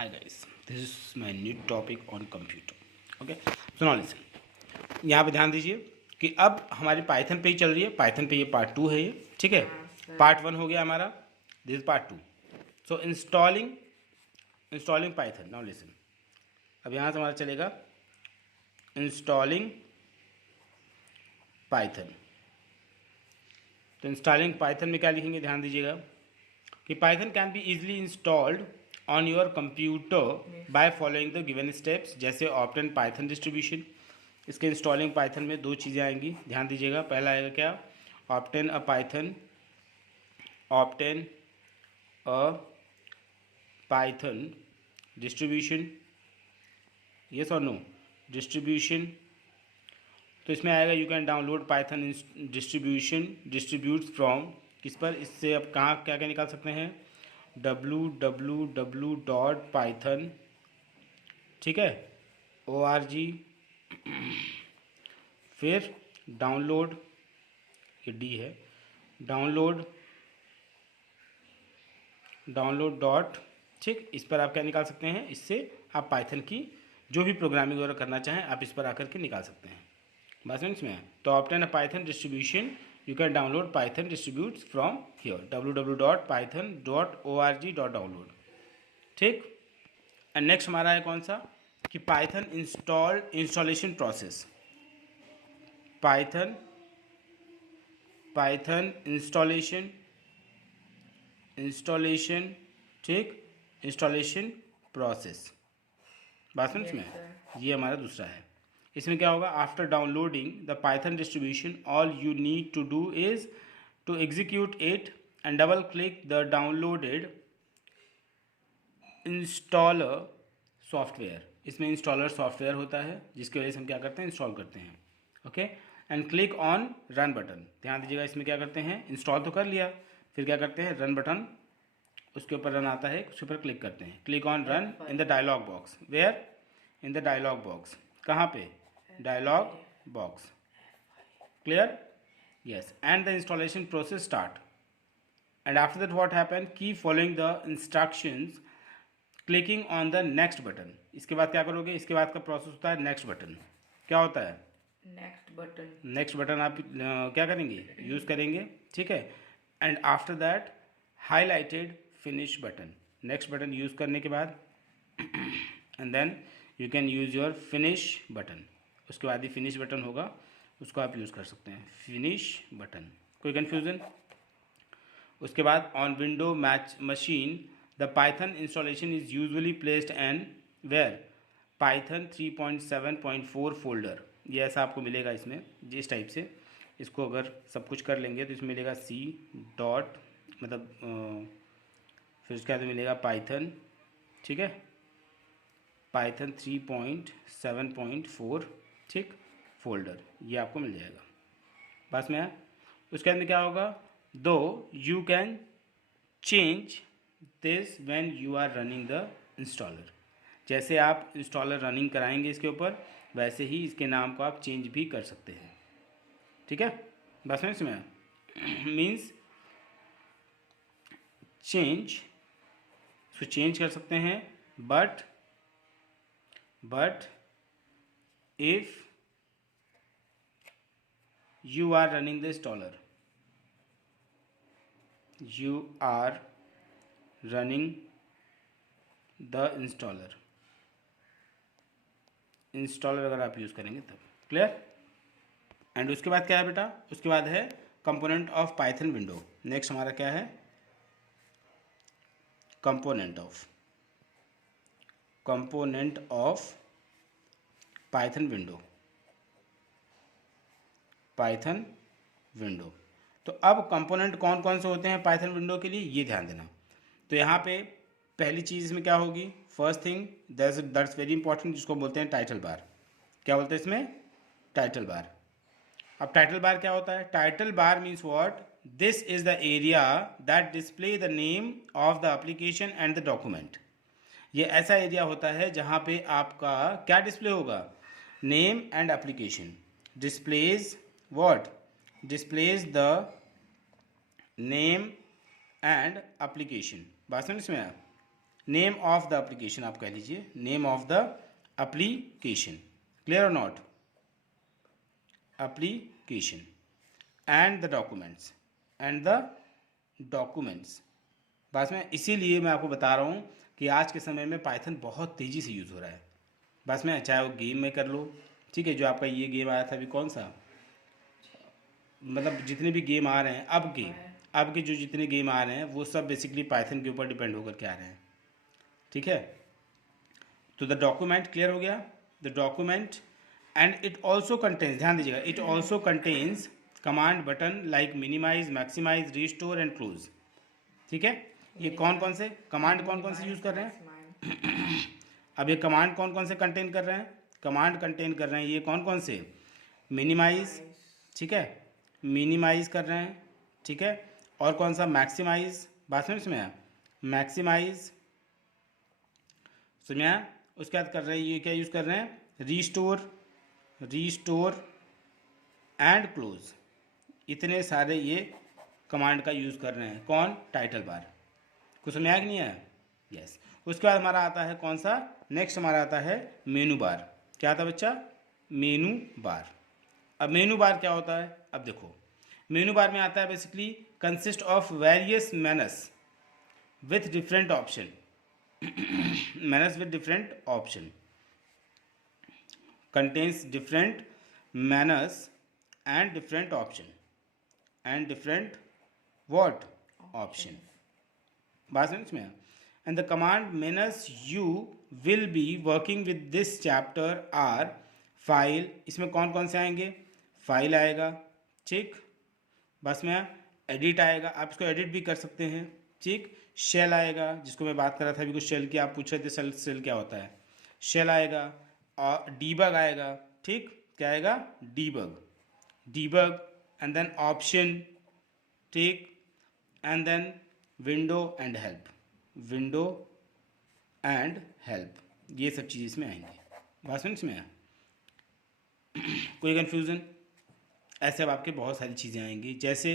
Hi guys, this is my new topic on computer. Okay, so now listen. यहाँ पे ध्यान दीजिए कि अब हमारी पाइथन पे ही चल रही है. पाइथन पे ये पार्ट 2 है, ये ठीक है. पार्ट 1 हो गया हमारा, this is part 2. So installing Python. Now listen. अब यहाँ से हमारा चलेगा इंस्टॉलिंग पाइथन. तो इंस्टॉलिंग पाइथन में क्या लिखेंगे, ध्यान दीजिएगा कि Python can be easily installed on your computer by following the given steps. जैसे ऑप्टेन पाइथन डिस्ट्रीब्यूशन. इसके इंस्टॉलिंग पाइथन में दो चीज़ें आएंगी, ध्यान दीजिएगा. पहला आएगा क्या, obtain a Python distribution. Yes और नो, डिस्ट्रीब्यूशन. तो इसमें आएगा you can download Python distributes from किस पर. इससे अब कहाँ क्या क्या निकाल सकते हैं, www.python, ठीक है, org. फिर डाउनलोड, ये डी है, डाउनलोड डॉट, ठीक. इस पर आप क्या निकाल सकते हैं, इससे आप पाइथन की जो भी प्रोग्रामिंग वगैरह करना चाहें आप इस पर आकर के निकाल सकते हैं. बस में इसमें तो obtain a Python distribution, you can download python distributes from here, www.python.org.download, ठीक. एंड नेक्स्ट हमारा है कौन सा, कि Python installation process. Python installation, ठीक, इंस्टॉलेशन प्रोसेस. बात समझ में, ये हमारा दूसरा है. इसमें क्या होगा, after downloading the Python distribution all you need to do is to execute it and double click the downloaded installer software. इसमें इंस्टॉलर सॉफ्टवेयर होता है जिसकी वजह से हम क्या करते हैं, इंस्टॉल करते हैं. Okay, and click on run button. ध्यान दीजिएगा, इसमें क्या करते हैं, इंस्टॉल तो कर लिया, फिर क्या करते हैं, रन बटन, उसके ऊपर रन आता है, उसके ऊपर क्लिक करते हैं. Click on run in the dialog box. Where, in the dialog box. कहाँ पे, dialog box. Clear, yes, and the installation process start. And after that what happen, keep following the instructions clicking on the next button. इसके बाद क्या करोगे, इसके बाद का process होता है नेक्स्ट बटन. क्या होता है, नेक्स्ट बटन आप क्या करेंगे, यूज़ करेंगे, ठीक है. And after that highlighted finish button. Next button use करने के बाद and then you can use your finish button. उसके बाद ही फिनिश बटन होगा, उसको आप यूज़ कर सकते हैं, फिनिश बटन. कोई कन्फ्यूज़न. उसके बाद on window match machine the Python installation is usually placed and where Python 3.7.4 folder. ये ऐसा आपको मिलेगा इसमें, जिस टाइप से. इसको अगर सब कुछ कर लेंगे तो इसमें मिलेगा सी डॉट, मतलब फिर उसके बाद मिलेगा पाइथन, ठीक है, पाइथन 3.7.4, ठीक, फोल्डर. ये आपको मिल जाएगा. बस में उसके अंदर क्या होगा, दो you can change this when you are running the installer. जैसे आप इंस्टॉलर रनिंग कराएंगे इसके ऊपर, वैसे ही इसके नाम को आप चेंज भी कर सकते हैं, ठीक है. बस में इसमें मीन्स चेंज, इसको चेंज कर सकते हैं. But if you are running the installer, you are running the installer अगर आप यूज़ करेंगे तब. क्लियर. एंड उसके बाद क्या है बेटा, उसके बाद है component of Python window. Next हमारा क्या है, कंपोनेंट ऑफ पाइथन विंडो. तो अब कंपोनेंट कौन कौन से होते हैं पाइथन विंडो के लिए, ये ध्यान देना. तो यहाँ पे पहली चीज़ इसमें क्या होगी, first thing that's very important, जिसको बोलते हैं टाइटल बार. क्या बोलते हैं इसमें, टाइटल बार. अब टाइटल बार क्या होता है, title bar means what, this is the area that display the name of the application and the document. ये ऐसा एरिया होता है जहाँ पे आपका क्या डिस्प्ले होगा, name and application. Displays what, displays the name and application. बात समझ में आया. नेम ऑफ द एप्लीकेशन आप कह लीजिए, name of the application, clear और not, application and the documents, and the documents. बस मैं इसीलिए मैं आपको बता रहा हूँ कि आज के समय में पाइथन बहुत तेज़ी से यूज़ हो रहा है। बस मैं चाहे वो गेम में कर लो, ठीक है, जो आपका ये गेम आया था अभी कौन सा, मतलब जितने भी गेम आ रहे हैं अब के जो जितने गेम आ रहे हैं वो सब बेसिकली पाइथन के ऊपर डिपेंड होकर के आ रहे हैं, ठीक है। तो द डॉक्यूमेंट क्लियर हो गया, the document and it also contains, ध्यान दीजिएगा, it also contains command button like minimize, maximize, restore and close, ठीक है। ये कौन कौन से कमांड कौन कौन से यूज़ कर रहे हैं अब ये कमांड कौन कौन से कंटेन कर रहे हैं, कमांड कंटेन कर रहे हैं ये कौन कौन से, मिनिमाइज, ठीक है, मिनिमाइज कर रहे हैं, ठीक है, और कौन सा, मैक्सिमाइज, बात समझ में आया, मैक्सिमाइज सुनिए, उसके बाद कर रहे हैं ये क्या यूज़ कर रहे हैं, रीस्टोर एंड क्लोज, इतने सारे ये कमांड का यूज़ कर रहे हैं, कौन, टाइटल बार, कुछ समझ आया कि नहीं आया, यस। उसके बाद हमारा आता है कौन सा, नेक्स्ट हमारा आता है मेनू बार, क्या आता है बच्चा, मेनू बार। अब मेनू बार क्या होता है, अब देखो मेनू बार में आता है basically consist of various menus with different option menus with different option, contains different manners and different option and different what option, बात समझ में, and the command menus you will be working with this chapter are file, इसमें कौन कौन से आएंगे, file आएगा, ठीक, बस में एडिट आएगा, आप इसको एडिट भी कर सकते हैं, ठीक, शेल आएगा जिसको मैं बात कर रहा था अभी, कुछ शेल की आप पूछ रहे थे, शेल क्या होता है, शेल आएगा, और डीबग आएगा, ठीक, क्या आएगा, डीबग एंड देन ऑप्शन, ठीक, and then window and help, ये सब चीज़ इसमें आएंगी, बात समझ में आया, कोई कन्फ्यूज़न, ऐसे अब आपके बहुत सारी चीज़ें आएंगी, जैसे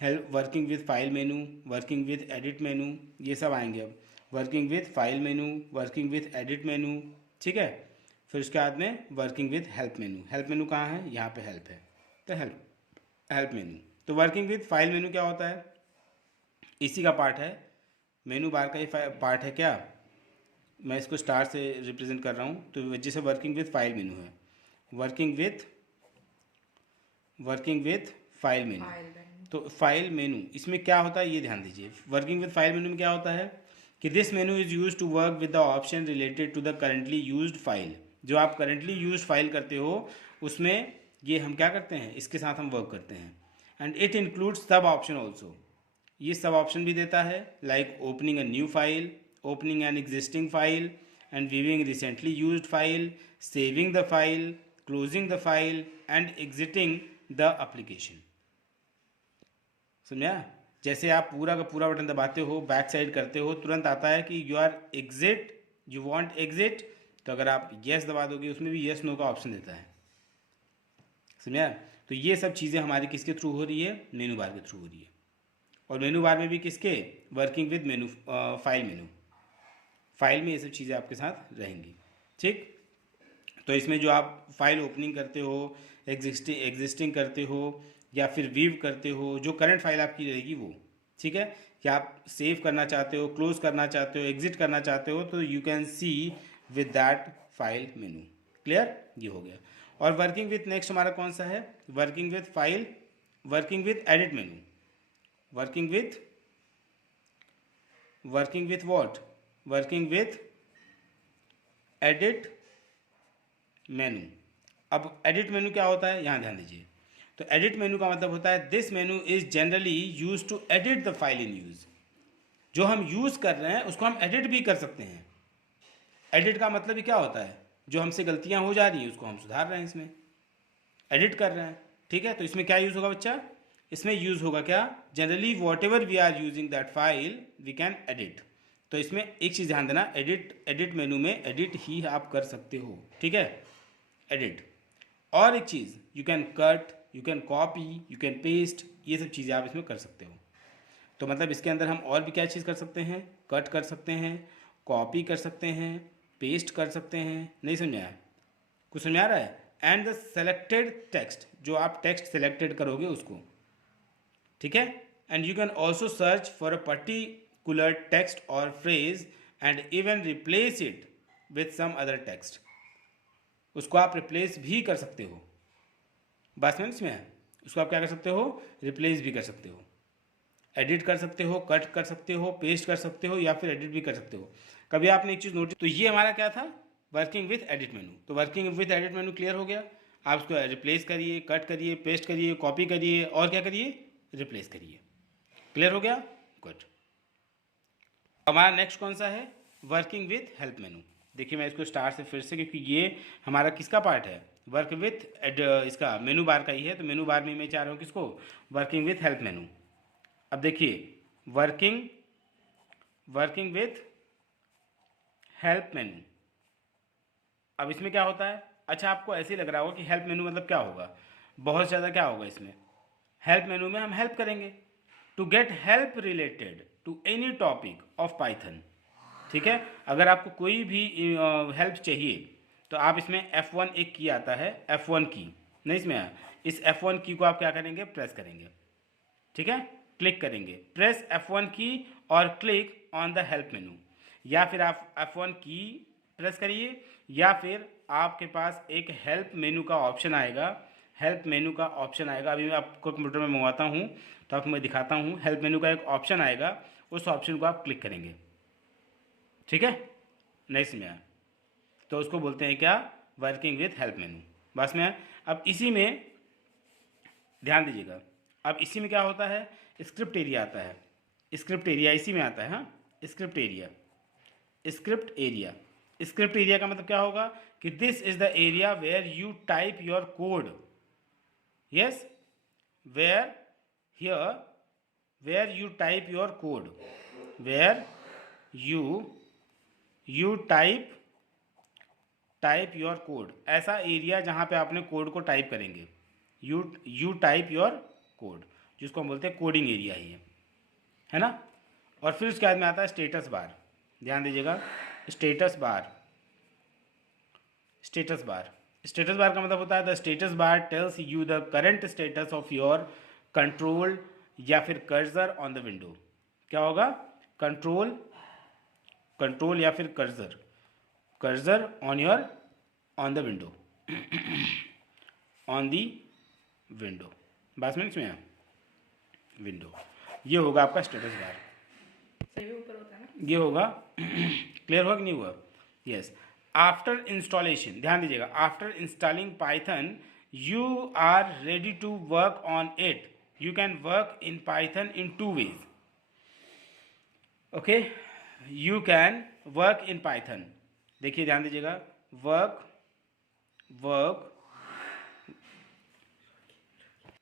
help, working with file menu, working with edit मेनू, ये सब आएंगे अब, working with file menu, working with edit मेनू, ठीक है, फिर उसके बाद में वर्किंग विथ हेल्प मेनू कहाँ है, यहाँ पे हेल्प है, तो हेल्प मेनू, तो वर्किंग विथ फाइल मेनू क्या होता है, इसी का पार्ट है, मेनू बार का ही पार्ट है क्या, मैं इसको स्टार से रिप्रेजेंट कर रहा हूँ, तो वजह से वर्किंग विथ फाइल मेनू है, वर्किंग विथ फाइल मेनू, तो फाइल मेनू इसमें क्या होता है ये ध्यान दीजिए, वर्किंग विथ फाइल मेनू में क्या होता है कि this menu is use to work with the option related to the currently used file, जो आप करंटली यूज्ड फाइल करते हो उसमें ये हम क्या करते हैं, इसके साथ हम वर्क करते हैं, एंड इट इंक्लूड्स सब ऑप्शन ऑल्सो, ये सब ऑप्शन भी देता है, like opening a new file, opening an existing file and viewing recently used file, saving the file, closing the file and exiting the application, समझा, जैसे आप पूरा का पूरा बटन दबाते हो, बैक साइड करते हो, तुरंत आता है कि you are exit, you want exit, तो अगर आप येस दबा दोगे उसमें भी येस नो का ऑप्शन देता है, समझा, तो ये सब चीज़ें हमारी किसके थ्रू हो रही है, मेनू बार के थ्रू हो रही है, और मेनू बार में भी किसके, वर्किंग विद मेनू फाइल में ये सब चीज़ें आपके साथ रहेंगी, ठीक, तो इसमें जो आप फाइल ओपनिंग करते हो, एग्जिस्टिंग करते हो, या फिर वीव करते हो, जो करंट फाइल आपकी रहेगी वो, ठीक है, कि आप सेव करना चाहते हो, क्लोज करना चाहते हो, एग्जिट करना चाहते हो, तो you can see with that file menu, clear, ये हो गया। और वर्किंग विथ नेक्स्ट हमारा कौन सा है, working with file, working with edit menu, working with what, working with edit मेनू। अब एडिट मेनू क्या होता है, यहाँ ध्यान दीजिए, तो एडिट मेनू का मतलब होता है this menu is generally use to edit the file in use, जो हम यूज कर रहे हैं उसको हम एडिट भी कर सकते हैं। एडिट का मतलब ही क्या होता है, जो हमसे गलतियां हो जा रही हैं उसको हम सुधार रहे हैं, इसमें एडिट कर रहे हैं, ठीक है, तो इसमें क्या यूज होगा बच्चा, इसमें यूज होगा क्या, generally whatever we are using that file we can edit, तो इसमें एक चीज़ ध्यान देना, एडिट मेनू में एडिट ही आप कर सकते हो, ठीक है, एडिट, और एक चीज़ you can cut, you can copy, you can paste, ये सब चीज़ें आप इसमें कर सकते हो। तो मतलब इसके अंदर हम और भी क्या चीज़ कर सकते हैं, कट कर सकते हैं, कॉपी कर सकते हैं, पेस्ट कर सकते हैं। नहीं समझाया? कुछ समझ आ रहा है? एंड द सेलेक्टेड टेक्स्ट, जो आप टेक्स्ट सेलेक्टेड करोगे उसको, ठीक है। And you can also search for a particular text और phrase and even replace it with some other text. उसको आप रिप्लेस भी कर सकते हो। बात समझ में है? उसको आप क्या कर सकते हो? रिप्लेस भी कर सकते हो, एडिट कर सकते हो, कट कर सकते हो, पेस्ट कर सकते हो, या फिर एडिट भी कर सकते हो। कभी आपने एक चीज़ नोटिस, तो ये हमारा क्या था? Working with edit menu. तो working with edit menu clear हो गया। आप उसको रिप्लेस करिए, कट करिए, पेस्ट करिए, कॉपी करिए, और क्या करिए? रिप्लेस करिए। क्लियर हो गया? गुड। हमारा नेक्स्ट कौन सा है? वर्किंग विथ हेल्प मेनू। देखिए मैं इसको स्टार से फिर से, क्योंकि ये हमारा किसका पार्ट है? वर्क विथ इसका मेनू बार का ही है। तो मेनू बार में मैं चाह रहा हूँ किसको? वर्किंग विथ हेल्प मेनू। अब देखिए वर्किंग विथ हेल्प मेनू। अब इसमें क्या होता है? अच्छा, आपको ऐसे ही लग रहा होगा कि हेल्प मेनू मतलब क्या होगा? बहुत ज़्यादा क्या होगा इसमें? हेल्प मेनू में हम हेल्प करेंगे to get help related to any topic of Python. ठीक है, अगर आपको कोई भी हेल्प चाहिए तो आप इसमें F1 एक की आता है, F1 की, नहीं इसमें आया, इस F1 की को आप क्या करेंगे? प्रेस करेंगे। ठीक है, क्लिक करेंगे, प्रेस F1 की और क्लिक ऑन द हेल्प मेनू। या फिर आप F1 की प्रेस करिए, या फिर आपके पास एक हेल्प मेनू का ऑप्शन आएगा। हेल्प मेनू का ऑप्शन आएगा, अभी मैं आपको कंप्यूटर में मंगवाता हूँ तो आपको मैं दिखाता हूँ। हेल्प मेनू का एक ऑप्शन आएगा, उस ऑप्शन को आप क्लिक करेंगे। ठीक है, नहीं समझ आया तो उसको बोलते हैं क्या? वर्किंग विथ हेल्प मेनू। बस में अब इसी में ध्यान दीजिएगा। अब इसी में क्या होता है? स्क्रिप्ट एरिया आता है। स्क्रिप्ट एरिया इसी में आता है। हाँ, script area. Script area, script area का मतलब क्या होगा? कि this is the area where you type your code. Yes, where here where you type your code, where you type your code. ऐसा एरिया जहाँ पे आपने कोड को टाइप करेंगे। यू टाइप योर कोड, जिसको हम बोलते हैं कोडिंग एरिया ही है ना। और फिर उसके बाद में आता है स्टेटस बार। ध्यान दीजिएगा, status bar. Status bar, status bar का मतलब होता है the status bar tells you the current status of your control या फिर कर्सर ऑन द विंडो। क्या होगा? कंट्रोल या फिर cursor on the window on the window. बात समझ में? विंडो, ये होगा आपका स्टेटस बार। ऊपर होता है ना, ये होगा। क्लियर हुआ कि नहीं हुआ? यस। आफ्टर इंस्टॉलेशन, ध्यान दीजिएगा, after installing Python you are ready to work on it. You can work in Python in 2 ways। Okay, you can work in Python. देखिए ध्यान दीजिएगा, work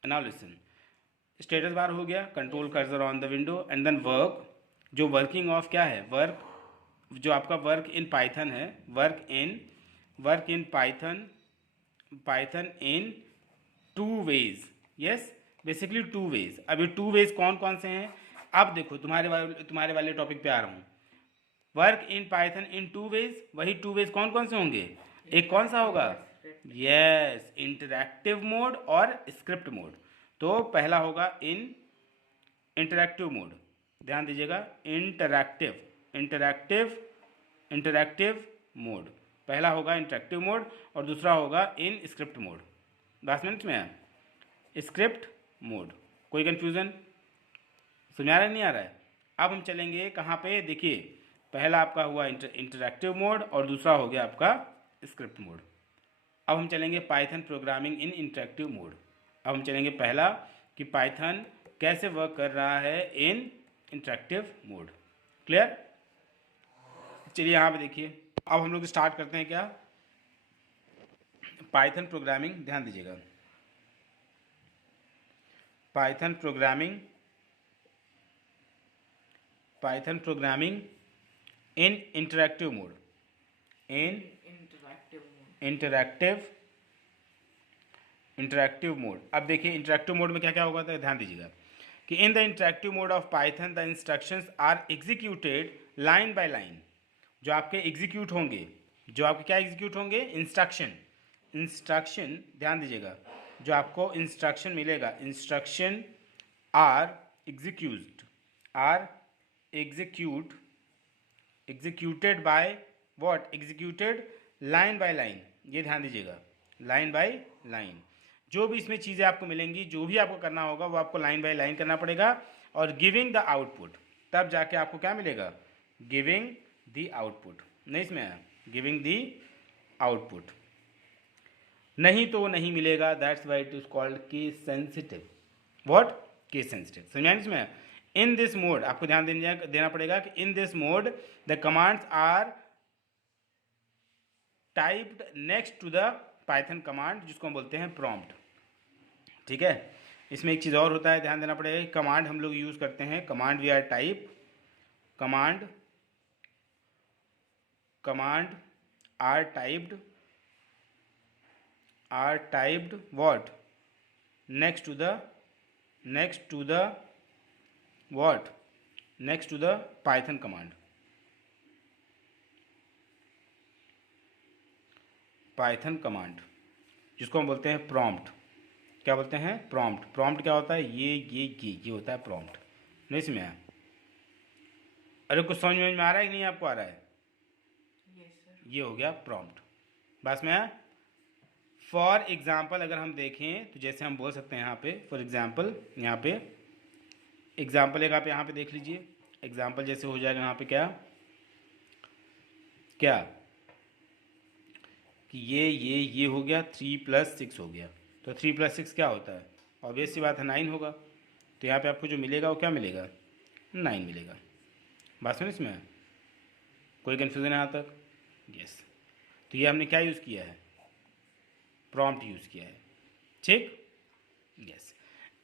now listen. Status bar हो गया, control cursor on the window, and then work. जो working of क्या है? Work, जो आपका वर्क इन पाइथन है, work in Python in 2 ways। Yes, basically 2 ways। अब ये 2 ways कौन कौन से हैं? अब देखो, तुम्हारे वाले टॉपिक पे आ रहा हूँ। Work in Python in 2 ways, वही 2 ways कौन कौन से होंगे? एक कौन सा होगा? यस, इंटरैक्टिव मोड और स्क्रिप्ट मोड। तो पहला होगा इंटरैक्टिव मोड। ध्यान दीजिएगा, इंटरैक्टिव मोड पहला होगा, इंटरैक्टिव मोड, और दूसरा होगा इन स्क्रिप्ट मोड। 10 मिनट में है स्क्रिप्ट मोड। कोई कंफ्यूजन? समझ आ रहा है नहीं आ रहा है? अब हम चलेंगे कहाँ पे? देखिए, पहला आपका हुआ इंटरैक्टिव मोड और दूसरा हो गया आपका स्क्रिप्ट मोड। अब हम चलेंगे Python programming in interactive mode. अब हम चलेंगे पहला कि पाइथन कैसे वर्क कर रहा है इन इंटरैक्टिव मोड। क्लियर? चलिए यहाँ पे देखिए, अब हम लोग स्टार्ट करते हैं क्या? Python programming. ध्यान दीजिएगा, Python programming in interactive mode, in interactive mode. अब देखिए इंटरैक्टिव मोड में क्या क्या होगा था, ध्यान दीजिएगा कि in the interactive mode of Python the instructions are executed line by line. जो आपके एग्जीक्यूट होंगे, जो आपके क्या एग्जीक्यूट होंगे, इंस्ट्रक्शन ध्यान दीजिएगा, जो आपको इंस्ट्रक्शन मिलेगा, instruction are executed by what, executed line by line, ये ध्यान दीजिएगा, लाइन बाय लाइन। जो भी इसमें चीज़ें आपको मिलेंगी, जो भी आपको करना होगा वो आपको लाइन बाय लाइन करना पड़ेगा, और गिविंग द आउटपुट, तब जाके आपको क्या मिलेगा, गिविंग द आउटपुट। नहीं इसमें आया, गिविंग द आउटपुट, नहीं तो नहीं मिलेगा, that's why it is called case sensitive. What, case sensitive, समझ में इसमें। इन दिस मोड आपको ध्यान देना पड़ेगा कि in this mode the commands are typed next to the Python command, जिसको हम बोलते हैं प्रॉम्प्ट। ठीक है, इसमें एक चीज़ और होता है, ध्यान देना पड़ेगा कि कमांड हम लोग यूज़ करते हैं, command we are type, command are typed what, next to the what, next to the python command, जिसको हम बोलते हैं प्रॉम्प्ट। क्या बोलते हैं, प्रॉम्प्ट क्या होता है, ये होता है प्रॉम्प्ट। नहीं इसमें है, अरे कुछ समझ में आ रहा है कि नहीं आपको आ रहा है, ये हो गया प्रॉम्प्ट, बस में है। फॉर एग्जाम्पल अगर हम देखें तो जैसे हम बोल सकते हैं यहाँ पे, फॉर एग्जाम्पल, यहाँ पे एग्जाम्पल एक आप यहाँ पे देख लीजिए, एग्जाम्पल जैसे हो जाएगा यहाँ पे क्या कि ये हो गया, 3 + 6 हो गया, तो 3 + 6 क्या होता है, ऑब्वियस सी बात है 9 होगा। तो यहाँ पे आपको जो मिलेगा वो क्या मिलेगा, 9 मिलेगा। बात सुन, इसमें कोई कन्फ्यूज़न है यहाँ तक, यस। तो ये हमने क्या यूज़ किया है, प्रॉम्प्ट यूज़ किया है, ठीक, यस।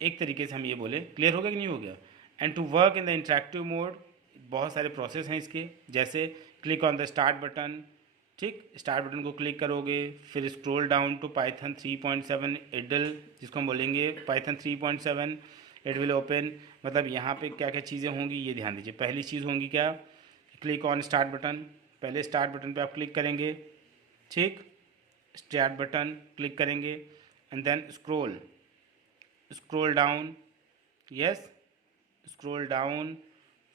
एक तरीके से हम ये बोले, क्लियर हो गया कि नहीं हो गया। And to work in the interactive mode, बहुत सारे प्रोसेस हैं इसके, जैसे click on the start button, ठीक, स्टार्ट बटन को क्लिक करोगे, फिर scroll down to Python 3.7 idle, जिसको हम बोलेंगे पाइथन 3.7, इट विल ओपन। मतलब यहाँ पे क्या क्या चीज़ें होंगी ये ध्यान दीजिए। पहली चीज़ होंगी क्या, क्लिक ऑन स्टार्ट बटन, पहले स्टार्ट बटन पे आप क्लिक करेंगे, ठीक, स्टार्ट बटन क्लिक करेंगे, and then scroll down, yes, scroll down,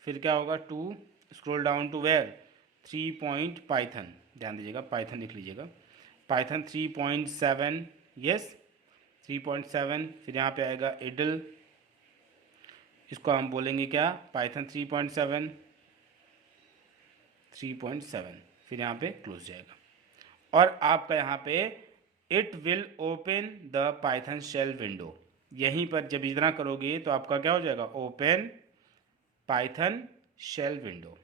फिर क्या होगा, to scroll down to where, 3 Python, ध्यान दीजिएगा, पाइथन लिख लीजिएगा, पाइथन 3.7, यस 3.7, फिर यहाँ पे आएगा इडल, इसको हम बोलेंगे क्या, पाइथन 3.7, फिर यहाँ पे क्लोज जाएगा, और आपका यहाँ पे it will open the Python shell window. यहीं पर जब इतना करोगे तो आपका क्या हो जाएगा, open Python shell window,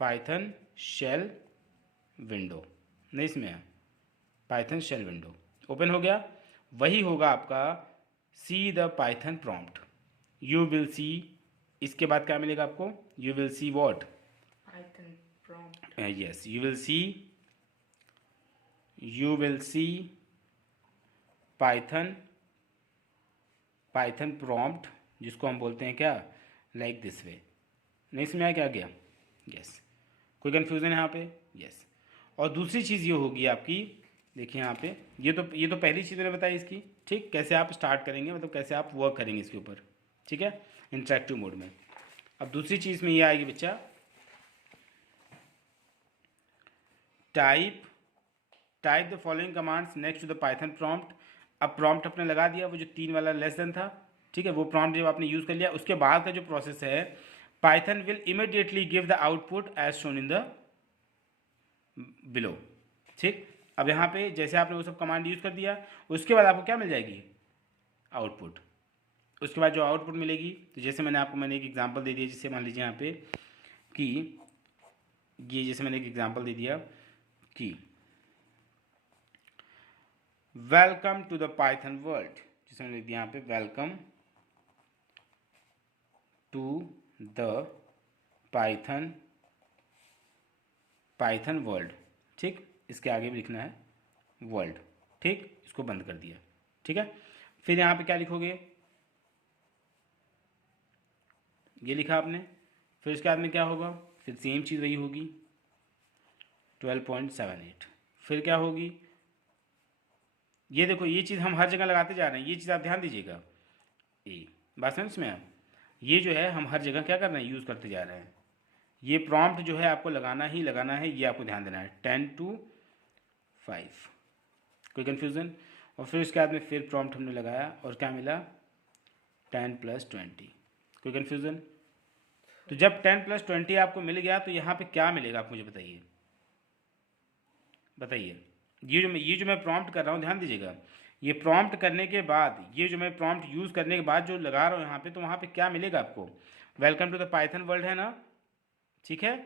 Python shell window, नहीं इसमें है, पाइथन शेल विंडो ओपन हो गया। वही होगा आपका see the Python prompt, you will see, इसके बाद क्या मिलेगा आपको, you will see what, Python prompt, yes, you will see Python prompt, जिसको हम बोलते हैं क्या, लाइक दिस वे। नहीं इसमें आ क्या गया, यस, कोई कन्फ्यूज़न है यहाँ पे, यस। और दूसरी चीज़ ये होगी आपकी, देखिए यहाँ पे, ये तो पहली चीज़ मैंने बताई इसकी, ठीक, कैसे आप स्टार्ट करेंगे, मतलब कैसे आप वर्क करेंगे इसके ऊपर, ठीक है, इंटरेक्टिव मोड में। अब दूसरी चीज़ में ये आएगी बच्चा, type the following commands next to the Python prompt. अब प्रॉम्प्ट आपने लगा दिया, वो जो 3 वाला लेस देन था, ठीक है, वो प्रॉम्प्ट जब आपने यूज़ कर लिया, उसके बाद का जो प्रोसेस है, Python will immediately give the output as shown in the below, ठीक। अब यहाँ पे जैसे आपने वो सब कमांड यूज़ कर दिया, उसके बाद आपको क्या मिल जाएगी, आउटपुट। उसके बाद जो आउटपुट मिलेगी, तो जैसे मैंने एक एग्जांपल दे दिया, जिससे मान लीजिए यहाँ पे कि ये, जैसे मैंने एक एग्जांपल दे दिया कि welcome to the Python world, जिसे मैंने लिख दिया यहाँ पे, welcome to the Python world, ठीक, इसके आगे भी लिखना है वर्ल्ड, ठीक, इसको बंद कर दिया, ठीक है। फिर यहाँ पे क्या लिखोगे, ये लिखा आपने, फिर उसके बाद में क्या होगा, फिर सेम चीज़ वही होगी 12.78। फिर क्या होगी, ये देखो ये चीज़ हम हर जगह लगाते जा रहे हैं, ये चीज़ आप ध्यान दीजिएगा। ए बात समझ में आप, ये जो है हम हर जगह क्या कर रहे हैं, यूज़ करते जा रहे हैं। ये प्रॉम्प्ट जो है आपको लगाना ही लगाना है, ये आपको ध्यान देना है 10 to 5। कोई कन्फ्यूज़न? और फिर उसके बाद में फिर प्रॉम्प्ट हमने लगाया और क्या मिला 10 + 20। कोई कन्फ्यूज़न? तो जब 10 + 20 आपको मिल गया तो यहाँ पे क्या मिलेगा आप मुझे बताइए, बताइए। ये जो मैं प्रॉम्प्ट कर रहा हूँ ध्यान दीजिएगा, ये प्रॉम्प्ट करने के बाद, ये जो मैं प्रॉम्प्ट यूज़ करने के बाद जो लगा रहा हूँ यहाँ पे, तो वहाँ पे क्या मिलेगा आपको, welcome to the Python world है ना, ठीक है।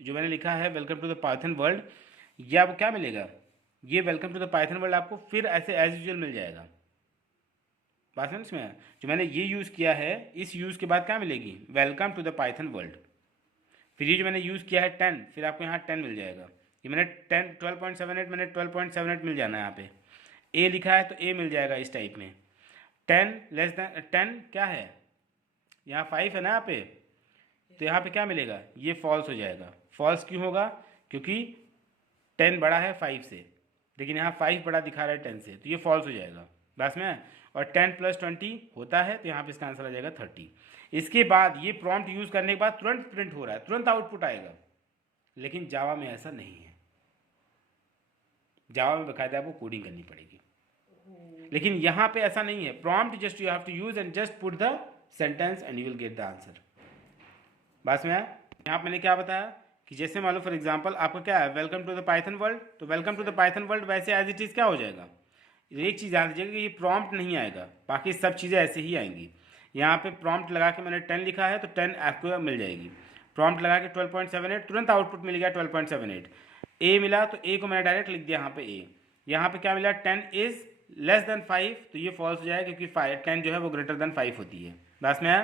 जो मैंने लिखा है welcome to the Python world, ये आपको क्या मिलेगा, ये welcome to the Python world आपको फिर ऐसे एज यूजुअल मिल जाएगा। बात समझ में? जो मैंने ये यूज़ किया है, इस यूज़ के बाद क्या मिलेगी, welcome to the Python world. फिर ये जो मैंने यूज़ किया है 10, फिर आपको यहाँ 10 मिल जाएगा। ये मैंने 12.78 मैंने 12.78 मिल जाना है यहाँ पे। ए लिखा है तो ए मिल जाएगा इस टाइप में। 10 लेस दैन 10 क्या है, यहाँ 5 है ना यहाँ पे, तो यहाँ पे क्या मिलेगा, ये फॉल्स हो जाएगा। फॉल्स क्यों होगा, क्योंकि 10 बड़ा है 5 से, लेकिन यहाँ 5 बड़ा दिखा रहा है 10 से, तो ये फॉल्स हो जाएगा। बस में, और 10 + 20 होता है, तो यहाँ पे इसका आंसर आ जाएगा 30। इसके बाद ये प्रॉम्प्ट यूज़ करने के बाद तुरंत प्रिंट हो रहा है, तुरंत आउटपुट आएगा। लेकिन जावा में ऐसा नहीं है, जावा में बकायदा आपको कोडिंग करनी पड़ेगी। लेकिन यहाँ पे ऐसा नहीं है, prompt just you have to use and just put the sentence and you will get the answer. बस में यहाँ पे मैंने क्या बताया कि जैसे मान लो फॉर एग्जांपल आपका क्या है, welcome to the Python world, तो welcome to the Python world वैसे एज इट इज़ क्या हो जाएगा। एक चीज़ ध्यान दीजिएगा कि ये प्रॉम्प्ट नहीं आएगा, बाकी सब चीज़ें ऐसे ही आएंगी। यहाँ पे प्रॉम्प्ट लगा के मैंने 10 लिखा है तो 10 आपको मिल जाएगी। प्रॉम्प्ट लगा के 12.78, तुरंत आउटपुट मिल गया 12.78। ए मिला तो ए को मैंने डायरेक्ट लिख दिया यहाँ पे ए। यहाँ पे क्या मिला, 10 इज़ लेस देन 5, तो ये फॉल्स हो जाएगा क्योंकि 10 जो है वो ग्रेटर देन 5 होती है। बस में आया,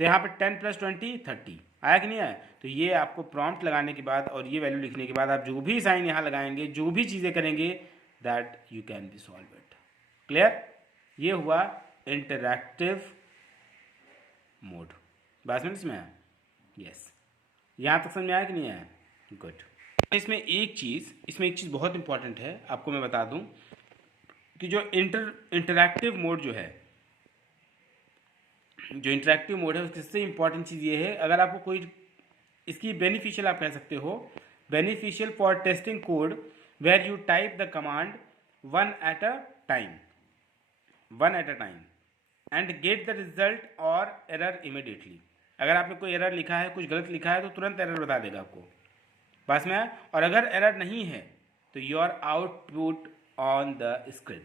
तो यहाँ पे 10 + 20 30 आया कि नहीं आया। तो ये आपको प्रॉम्प्ट लगाने के बाद और ये वैल्यू लिखने के बाद आप जो भी साइन यहाँ लगाएंगे, जो भी चीज़ें करेंगे, that you can be solve it. Clear? ये हुआ इंटरैक्टिव मोड। बात समझ में आया? यस, यहाँ तक समझ में आया कि नहीं आया? गुड। इसमें एक चीज़ बहुत इंपॉर्टेंट है, आपको मैं बता दूं कि जो इंटरैक्टिव मोड जो है, उसकी सबसे इंपॉर्टेंट चीज़ ये है, अगर आपको कोई इसकी बेनिफिशियल आप कह सकते हो, beneficial for testing code where you type the command one at a time and get the result और एरर इमीडिएटली। अगर आपने कोई एरर लिखा है, कुछ गलत लिखा है, तो तुरंत एरर बता देगा आपको। पास में आया? और अगर एरर नहीं है तो your output on the screen.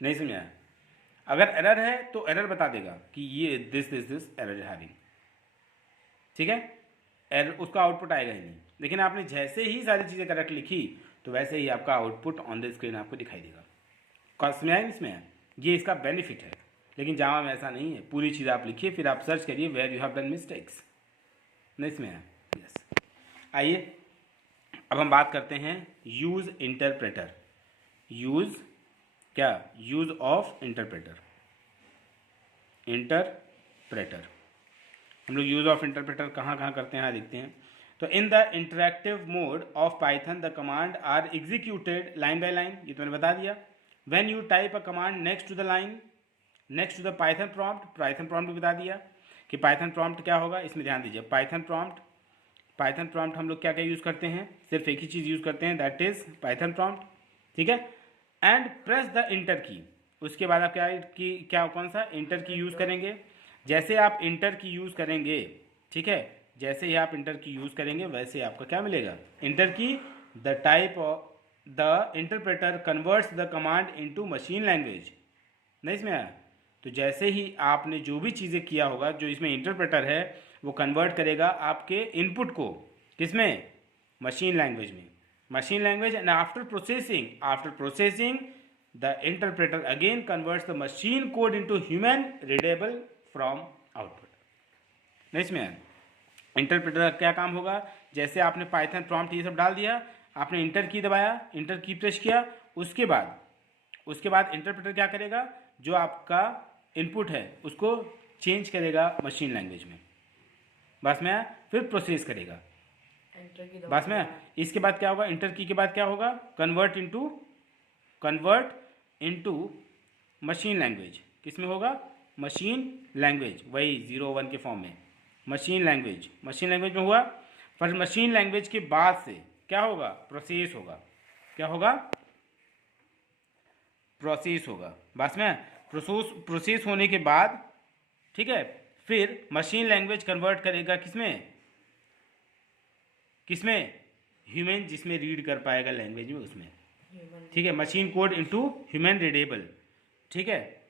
नहीं समझ आया? अगर एरर है तो एरर बता देगा कि ये दिस एरर इज हैविंग, ठीक है। एरर उसका आउटपुट आएगा ही नहीं, लेकिन आपने जैसे ही सारी चीज़ें करेक्ट लिखी तो वैसे ही आपका आउटपुट ऑन द स्क्रीन आपको दिखाई देगा। समझ आया? इसमें ये इसका बेनिफिट है, लेकिन जावा में ऐसा नहीं है। पूरी चीज़ आप लिखिए, फिर आप सर्च करिए where you have done mistakes. नहीं इसमें है? यस। आइए अब हम बात करते हैं use interpreter. Use of interpreter. हम लोग यूज़ ऑफ इंटरप्रेटर कहाँ कहाँ करते हैं, देखते हैं। तो in the interactive mode of Python the command are executed line by line, ये तो मैंने बता दिया। When you type a command next to the line, next to the Python prompt भी बता दिया कि पाइथन प्रॉम्प्ट क्या होगा। इसमें ध्यान दीजिए, पाइथन प्रॉम्प्ट हम लोग क्या क्या यूज़ करते हैं, सिर्फ एक ही चीज़ यूज़ करते हैं, दैट इज़ पाइथन प्रॉम्प्ट, ठीक है। एंड प्रेस द इंटर की, उसके बाद आप कौन सा इंटर की यूज़ करेंगे। जैसे आप इंटर की यूज़ करेंगे, ठीक है, जैसे ही आप इंटर की यूज़ करेंगे वैसे आपका क्या मिलेगा, इंटर की। The type of the interpreter converts the command into machine language. नहीं इसमें आया? तो जैसे ही आपने जो भी चीज़ें किया होगा, जो इसमें इंटरप्रेटर है वो कन्वर्ट करेगा आपके इनपुट को, किसमें, मशीन लैंग्वेज में। Machine language and after processing the interpreter again converts the machine code into human readable from output. नहीं इसमें आया? इंटरप्रेटर का क्या काम होगा, जैसे आपने पाइथन प्रॉम्प्ट ये सब डाल दिया, आपने इंटर की दबाया, इंटर की प्रेस किया, उसके बाद इंटरप्रेटर क्या करेगा, जो आपका इनपुट है उसको चेंज करेगा मशीन लैंग्वेज में, बस में फिर प्रोसेस करेगा, एंटर की बस में। इसके बाद क्या होगा, इंटर की के बाद क्या होगा, कन्वर्ट इनटू मशीन लैंग्वेज। किस में होगा, मशीन लैंग्वेज, वही 0 1 के फॉर्म में मशीन लैंग्वेज में हुआ। पर मशीन लैंग्वेज के बाद से क्या होगा, प्रोसेस होगा। क्या होगा, प्रोसेस होगा, बस में। प्रोसेस होने के बाद, ठीक है, फिर मशीन लैंग्वेज कन्वर्ट करेगा किसमें ह्यूमन, जिसमें रीड कर पाएगा लैंग्वेज में उसमें, ठीक है। Machine code into human readable, ठीक है,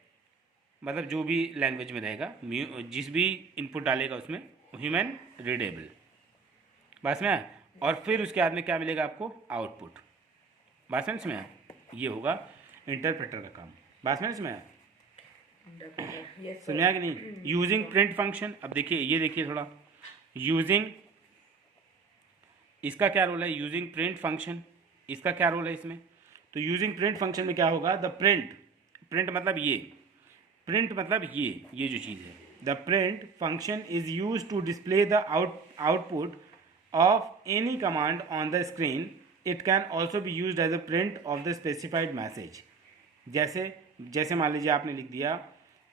मतलब जो भी लैंग्वेज में रहेगा, जिस भी इनपुट डालेगा उसमें ह्यूमन रीडेबल, बस में। और फिर उसके बाद में क्या मिलेगा आपको, आउटपुट, बस में इसमें। ये होगा इंटरप्रेटर का काम, बस में इसमें। समझा कि नहीं। यूजिंग प्रिंट फंक्शन, अब देखिए, ये देखिए थोड़ा, यूजिंग, इसका क्या रोल है, यूजिंग प्रिंट फंक्शन, इसका क्या रोल है इसमें। तो यूजिंग प्रिंट फंक्शन में क्या होगा, द प्रिंट मतलब ये, प्रिंट मतलब ये जो चीज़ है, the print function is use to display the output of any command on the screen. It can also be use as a print of the specified message. जैसे मान लीजिए आपने लिख दिया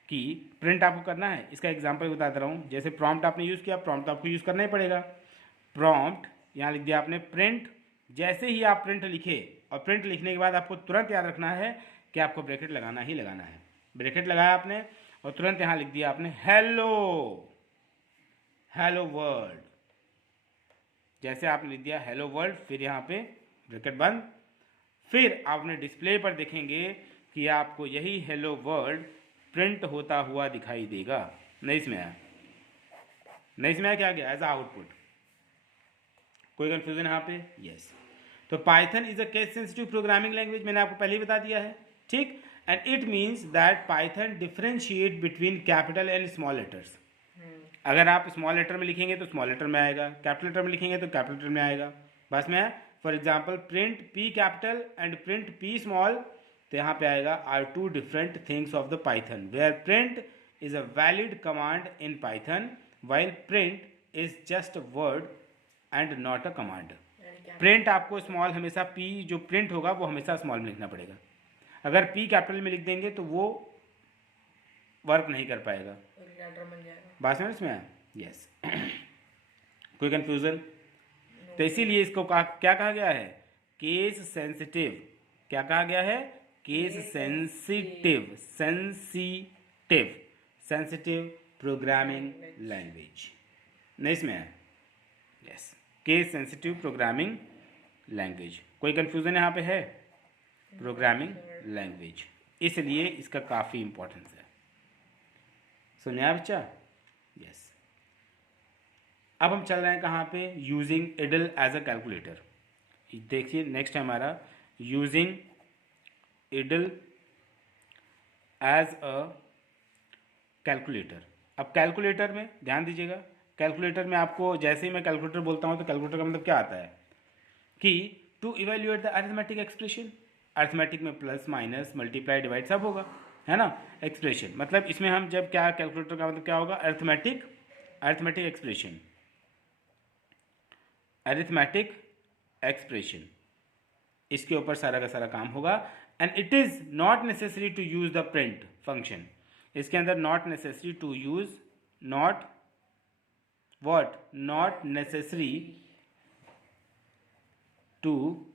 कि प्रिंट आपको करना है, इसका एग्जांपल बता दे रहा हूँ। जैसे प्रॉम्प्ट आपने यूज़ किया, प्रॉम्प्ट आपको यूज़ करना ही पड़ेगा। प्रॉम्प्ट यहाँ लिख दिया आपने प्रिंट, जैसे ही आप प्रिंट लिखे, और प्रिंट लिखने के बाद आपको तुरंत याद रखना है कि आपको ब्रैकेट लगाना ही लगाना है। ब्रैकेट लगाया आपने और तुरंत यहाँ लिख दिया आपने हेलो वर्ल्ड। जैसे आपने लिख दिया हेलो वर्ल्ड, फिर यहाँ पे ब्रैकेट बंद, फिर आपने डिस्प्ले पर देखेंगे कि आपको यही हेलो वर्ल्ड प्रिंट होता हुआ दिखाई देगा। नहीं इसमें आया, क्या गया एज आउटपुट। कोई कंफ्यूजन यहाँ पे, यस। तो Python is a case sensitive programming language, मैंने आपको पहले ही बता दिया है, ठीक। And it means that Python differentiate between capital and small letters. अगर आप स्मॉल लेटर में लिखेंगे तो स्मॉल लेटर में आएगा, कैपिटल लेटर में लिखेंगे तो कैपिटल लेटर में आएगा, बस में। For example print P capital and print P small, तो यहाँ पे आएगा are two different things of the Python, where print is a valid command in Python while print is just a word and not a command. Print आपको small हमेशा, P जो print होगा वो हमेशा स्मॉल में लिखना पड़ेगा। अगर पी कैपिटल में लिख देंगे तो वो वर्क नहीं कर पाएगा, बात समझ में आया, यस। कोई कंफ्यूजन। तो इसीलिए इसको क्या कहा गया है, केस सेंसिटिव। क्या कहा गया है, केस सेंसिटिव प्रोग्रामिंग लैंग्वेज। नहीं इसमें है, yes, case sensitive programming language. कोई कंफ्यूजन यहाँ पे है, प्रोग्रामिंग लैंग्वेज, इसलिए इसका काफ़ी इंपॉर्टेंस है। सुनिए बच्चा, यस। अब हम चल रहे हैं कहाँ पे, using IDLE as a calculator. देखिए नेक्स्ट है हमारा using IDLE as a calculator. अब कैलकुलेटर में ध्यान दीजिएगा, कैलकुलेटर में आपको जैसे ही मैं कैलकुलेटर बोलता हूँ तो कैलकुलेटर का मतलब क्या आता है कि to evaluate the arithmetic expression. Arithmetic में प्लस माइनस मल्टीप्लाई डिवाइड सब होगा, है ना। एक्सप्रेशन मतलब इसमें हम जब क्या, कैलकुलेटर का मतलब क्या होगा, अरिथमेटिक एक्सप्रेशन, इसके ऊपर सारा का सारा काम होगा। And it is not necessary to use the print function. इसके अंदर not necessary to use, not necessary to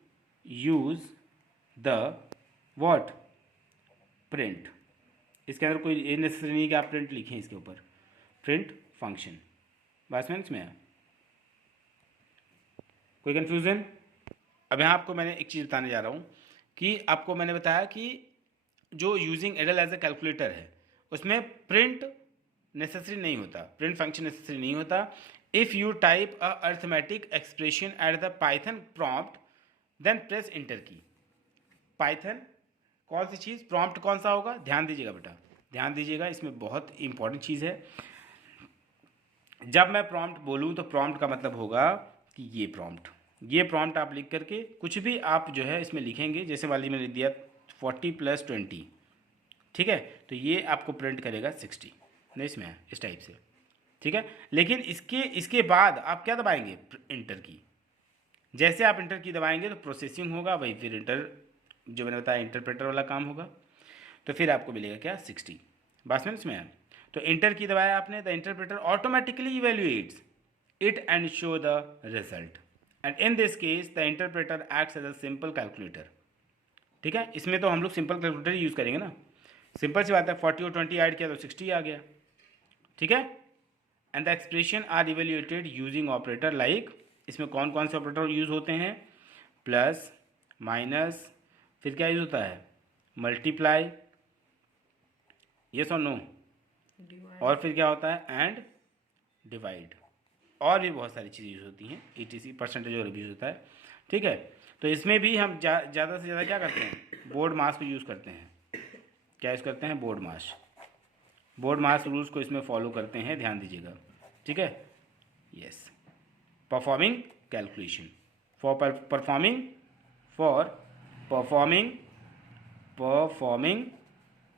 use the print. इसके अंदर कोई ये नेसेसरी नहीं कि आप प्रिंट लिखें इसके ऊपर, प्रिंट फंक्शन, बात में इसमें है। कोई कंफ्यूजन। अब यहाँ आपको मैंने एक चीज़ बताने जा रहा हूँ कि आपको मैंने बताया कि जो using IDLE as a calculator है उसमें प्रिंट नेसेसरी नहीं होता, प्रिंट फंक्शन नेसेसरी नहीं होता। If you type a arithmetic expression at the Python prompt then press enter key. Python कौन सी चीज़, प्रॉम्प्ट कौन सा होगा, ध्यान दीजिएगा बेटा, ध्यान दीजिएगा, इसमें बहुत इंपॉर्टेंट चीज़ है। जब मैं प्रॉम्प्ट बोलूँ तो प्रॉम्प्ट का मतलब होगा कि ये प्रॉम्प्ट आप लिख करके कुछ भी आप जो है इसमें लिखेंगे। जैसे वाली मैंने लिख दिया 40 + 20, ठीक है, तो ये आपको प्रिंट करेगा 60, नहीं इसमें है इस टाइप से, ठीक है। लेकिन इसके बाद आप क्या दबाएंगे, इंटर की। जैसे आप इंटर की दबाएंगे तो प्रोसेसिंग होगा, वही फिर इंटर, जो मैंने बताया इंटरप्रेटर वाला काम होगा, तो फिर आपको मिलेगा क्या, 60। बात समझ में आया। तो इंटर की दबाया आपने, the interpreter automatically evaluates it and show the result, and in this case the interpreter acts as a simple calculator। ठीक है, इसमें तो हम लोग सिंपल कैलकुलेटर यूज़ करेंगे ना, सिंपल सी बात है, 40 और 20 ऐड किया तो 60 आ गया, ठीक है। And the expression are evaluated using operator like, इसमें कौन कौन से ऑपरेटर यूज़ होते हैं, प्लस, माइनस, फिर क्या यूज़ होता है, मल्टीप्लाई, यस और नो, Divide. और फिर क्या होता है, एंड डिवाइड, और भी बहुत सारी चीज़ें यूज़ होती हैं, ETC परसेंटेज और भी यूज़ होता है, ठीक है। तो इसमें भी हम ज़्यादा से ज़्यादा क्या करते हैं, बोर्ड मास को यूज़ करते हैं, क्या यूज़ करते हैं, बोर्ड मास रूल्स को इसमें फॉलो करते हैं, ध्यान दीजिएगा, ठीक है। Yes, performing calculation, for performing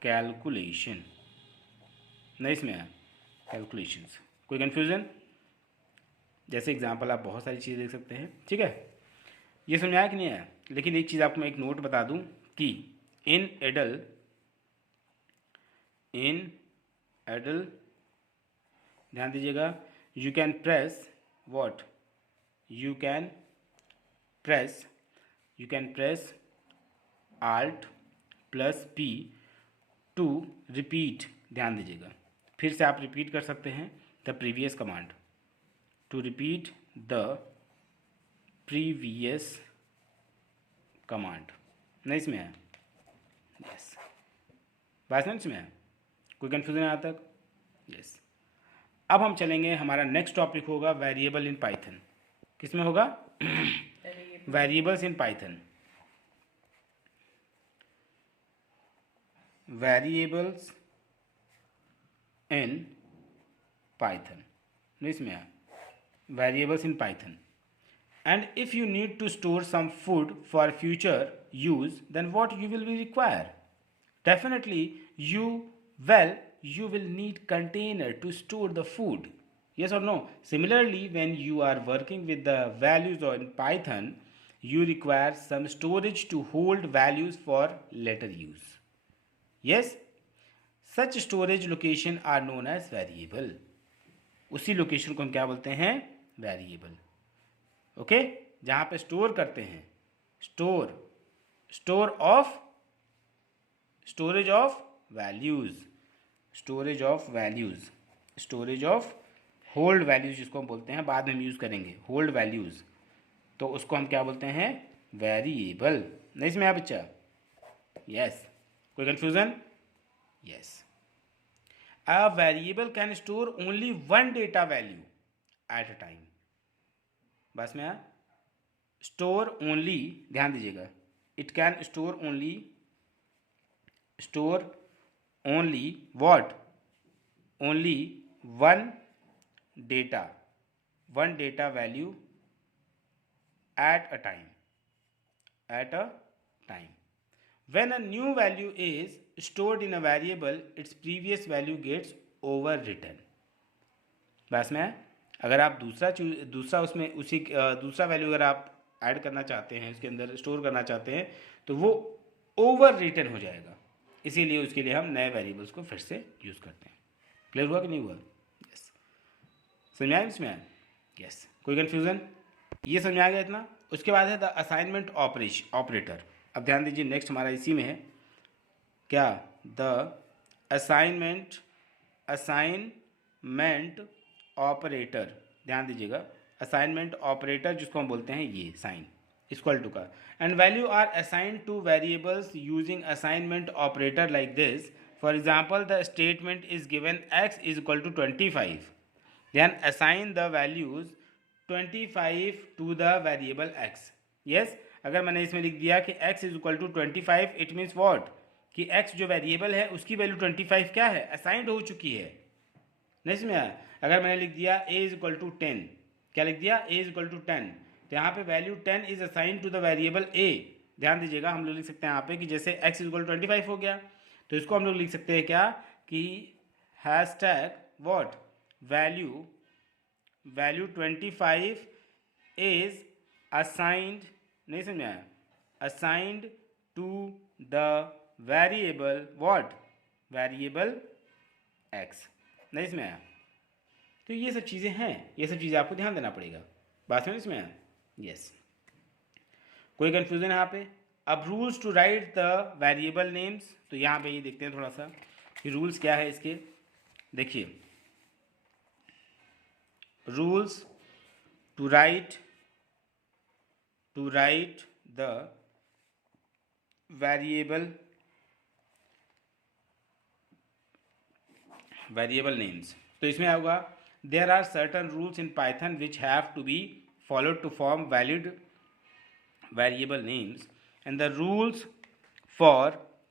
calculation, नहीं इसमें है कैलकुलेशंस। कोई कन्फ्यूज़न, जैसे एग्जांपल आप बहुत सारी चीज़ें देख सकते हैं, ठीक है। ये समझाया कि नहीं आया। लेकिन एक चीज़ आपको मैं एक नोट बता दूं कि इन एडल ध्यान दीजिएगा, you can press what, you can press Alt plus P to repeat, ध्यान दीजिएगा, फिर से आप रिपीट कर सकते हैं the previous command, to repeat the previous command, नहीं इसमें है, यस, बात नहीं इसमें है, कोई कन्फ्यूजन है यहाँ तक, यस। अब हम चलेंगे, हमारा नेक्स्ट टॉपिक होगा वेरिएबल इन पाइथन, किसमें होगा, variables in Python, variables in Python, नहीं इसमें है, variables in Python, and if you need to store some food for future use, then what you will require, definitely you will need container to store the food, yes or no. Similarly, when you are working with the values in Python, you require some storage to hold values for later use, yes. Such storage location are known as variable, उसी location को हम क्या बोलते हैं, variable, okay, जहाँ पे store करते हैं, स्टोरेज ऑफ होल्ड वैल्यूज, जिसको हम बोलते हैं, बाद में हम यूज़ करेंगे होल्ड वैल्यूज़, तो उसको हम क्या बोलते हैं, वेरिएबल, नहीं इसमें है बच्चा, यस, कोई confusion, yes. A variable can store only one data value at a time, बस में स्टोर ओनली, ध्यान दीजिएगा, it can store only what, only one data value eight a time. When a new value is stored in a variable, its previous value gets overwritten, बस में अगर आप दूसरा उसमें उसी दूसरा वैल्यू अगर आप ऐड करना चाहते हैं, उसके अंदर स्टोर करना चाहते हैं, तो वो ओवर रिटन हो जाएगा, इसीलिए उसके लिए हम नए वेरिएबल्स को फिर से यूज़ करते हैं। क्लियर हुआ कि नहीं हुआ, यस, समझ आया इसमें, यस, कोई कन्फ्यूज़न, ये समझ आ गया इतना। उसके बाद है द असाइनमेंट ऑपरेटर। अब ध्यान दीजिए, नेक्स्ट हमारा इसी में है क्या, द असाइनमेंट ऑपरेटर, ध्यान दीजिएगा, असाइनमेंट ऑपरेटर जिसको हम बोलते हैं ये साइन इक्वल टू का, and value are assigned to variables using assignment operator like this. For example, the statement is given x is equal to 25, then assign the values 25 to the variable x, yes. अगर मैंने इसमें लिख दिया कि x is equal to 25, it means what, कि x जो variable है उसकी वैल्यू 25 क्या है, असाइंड हो चुकी है, नहीं इसमें आया। अगर मैंने लिख दिया a इज इक्वल टू 10, क्या लिख दिया, a इज इक्वल टू 10, तो यहाँ पे value 10 is assigned to the variable a। ध्यान दीजिएगा, हम लोग लिख सकते हैं यहाँ पे कि जैसे x इज इक्वल टू 25 हो गया, तो इसको हम लोग लिख सकते हैं क्या कि hashtag what value 25 is assigned, नहीं समझ में आया, assigned to the variable what, variable x, नहीं समझ में आया। तो ये सब चीज़ें हैं, ये सब चीज़ें आपको ध्यान देना पड़ेगा। बात समझ में आया? यस। कोई कंफ्यूजन है यहाँ पे? अब rules to write the variable names, तो यहाँ पे ये देखते हैं थोड़ा सा कि रूल्स क्या है इसके। देखिए, rules to write the variable names, तो इसमें होगा there are certain rules in Python which have to be followed to form valid variable names and the rules for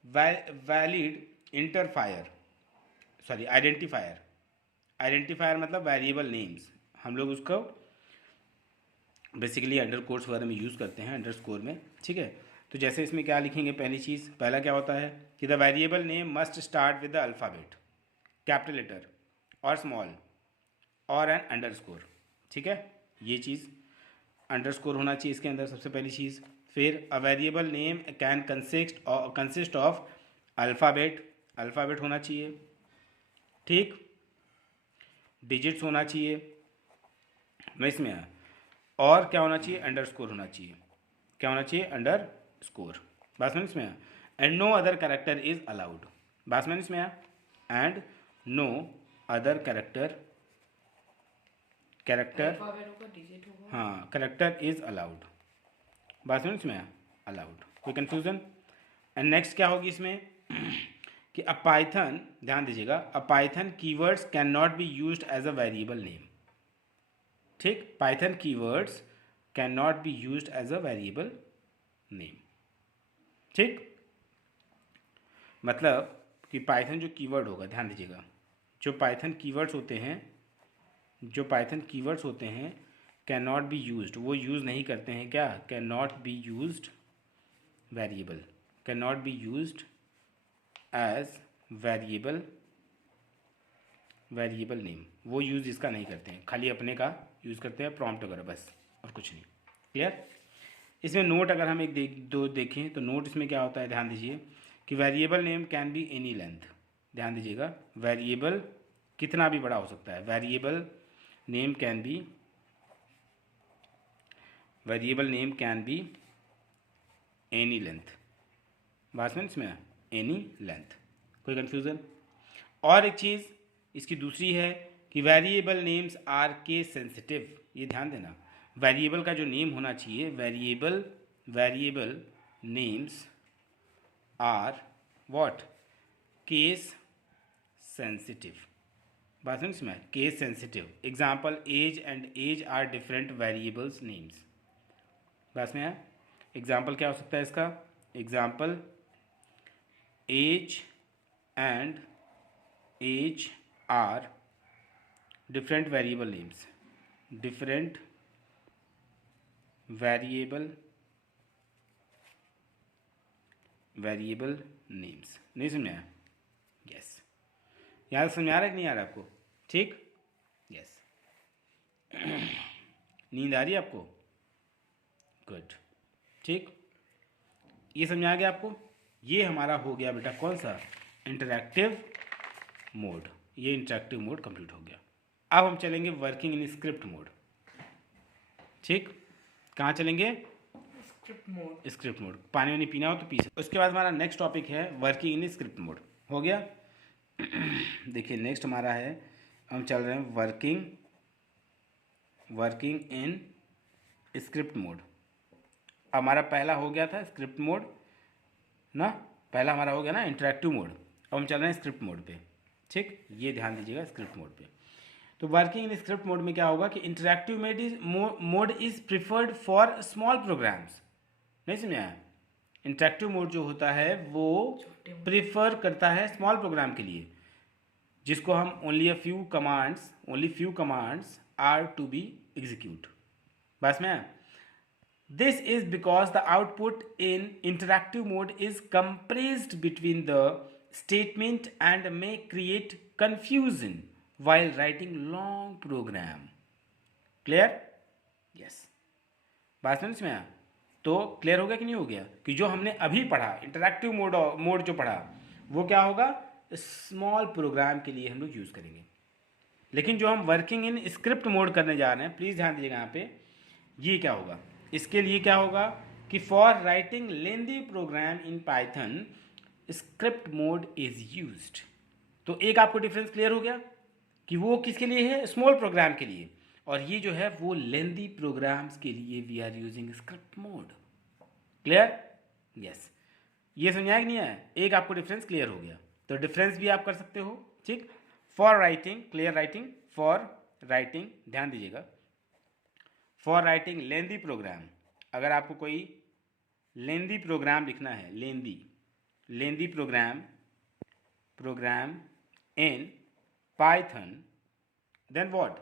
valid identifier मतलब variable names, हम लोग उसको बेसिकली अंडरस्कोर्स वगैरह में use करते हैं, अंडरस्कोर में, ठीक है। तो जैसे इसमें क्या लिखेंगे, पहली चीज़, पहला क्या होता है कि the variable name must start with the alphabet, capital letter और स्मॉल और एन अंडरस्कोर, ठीक है। ये चीज़ अंडरस्कोर होना चाहिए इसके अंदर, सबसे पहली चीज़। फिर अ variable name can consist of alphabet होना चाहिए, ठीक, डिजिट्स होना चाहिए, मैं इसमें आया, और क्या होना चाहिए, अंडरस्कोर होना चाहिए, क्या होना चाहिए, अंडरस्कोर, बात समझ में आया। And no other character is allowed, बात समझ में आया, एंड नो अदर कैरेक्टर हाँ, करेक्टर इज अलाउड, बात समझ में आया, अलाउड। कोई कंफ्यूजन? एंड नेक्स्ट क्या होगी इसमें कि अ पाइथन, ध्यान दीजिएगा, a Python keywords can not be used as a variable name, ठीक, Python keywords can not be used as a variable name, ठीक। मतलब कि पाइथन जो कीवर्ड होगा, ध्यान दीजिएगा, जो पाइथन कीवर्ड्स होते हैं कैन नॉट बी यूज्ड, वो यूज़ नहीं करते हैं क्या, can not be used variable, can not be used as variable name, वो यूज़ इसका नहीं करते हैं, खाली अपने का यूज़ करते हैं, प्रॉम्प्ट वगैरह, बस, और कुछ नहीं। क्लियर? इसमें नोट अगर हम दो देखें तो नोट इसमें क्या होता है, ध्यान दीजिए कि variable name can be any length, ध्यान दीजिएगा, वेरिएबल कितना भी बड़ा हो सकता है, variable name can be any length, बात में इसमें एनी लेंथ, कोई कंफ्यूजन? और एक चीज़ इसकी दूसरी है कि variable names are case sensitive, ये ध्यान देना, वेरिएबल का जो नेम होना चाहिए, variable names are what, case sensitive, बात समझ में, case sensitive. Example age and age are different variables names, बात में है। एग्जाम्पल क्या हो सकता है इसका, example age and age are different variable names, different variable names, नहीं समझ में आया? यस, यहाँ समझ आ रहा है कि नहीं आ रहा आपको? ठीक, यस। नींद आ रही है आपको? गुड, ठीक, ये समझ आ गया आपको? ये हमारा हो गया बेटा कौन सा, इंटरैक्टिव मोड, ये इंटरैक्टिव मोड कंप्लीट हो गया। अब हम चलेंगे वर्किंग इन स्क्रिप्ट मोड, ठीक, कहाँ चलेंगे, स्क्रिप्ट मोड, पानी वानी पीना हो तो पी सकते। उसके बाद हमारा नेक्स्ट टॉपिक है वर्किंग इन स्क्रिप्ट मोड, हो गया। देखिए नेक्स्ट हमारा है, हम चल रहे हैं वर्किंग इन स्क्रिप्ट मोड। हमारा पहला हो गया था स्क्रिप्ट मोड ना, पहला हमारा हो गया ना इंटरैक्टिव मोड, अब हम चल रहे हैं स्क्रिप्ट मोड पे, ठीक, ये ध्यान दीजिएगा स्क्रिप्ट मोड पे। तो वर्किंग इन स्क्रिप्ट मोड में क्या होगा कि interactive mode is preferred for small programs, नहीं समझ आया? इंटरैक्टिव मोड जो होता है वो प्रिफर करता है स्मॉल प्रोग्राम के लिए, जिसको हम only few commands are to be execute, बस में। This is because the output in interactive mode is compressed between the statement and may create confusion while writing long program. Clear? Yes. बात समझ में आया? तो क्लियर हो गया कि नहीं हो गया कि जो हमने अभी पढ़ा इंटरैक्टिव मोड जो पढ़ा वो क्या होगा, स्मॉल प्रोग्राम के लिए हम लोग यूज़ करेंगे। लेकिन जो हम वर्किंग इन स्क्रिप्ट मोड करने जा रहे हैं, प्लीज़ ध्यान दीजिएगा यहाँ पे, ये क्या होगा, इसके लिए क्या होगा कि for writing lengthy program in Python script mode is used. तो एक आपको डिफरेंस क्लियर हो गया कि वो किसके लिए है, स्मॉल प्रोग्राम के लिए, और ये जो है वो लेंदी प्रोग्राम्स के लिए we are using script mode. Clear? Yes. ये समझाया कि नहीं आया? एक आपको डिफरेंस क्लियर हो गया, तो डिफरेंस भी आप कर सकते हो। ठीक, for writing, clear writing, for writing, ध्यान दीजिएगा, फॉर राइटिंग लेंदी प्रोग्राम, अगर आपको कोई लेंदी प्रोग्राम लिखना है, lengthy program in Python, then what?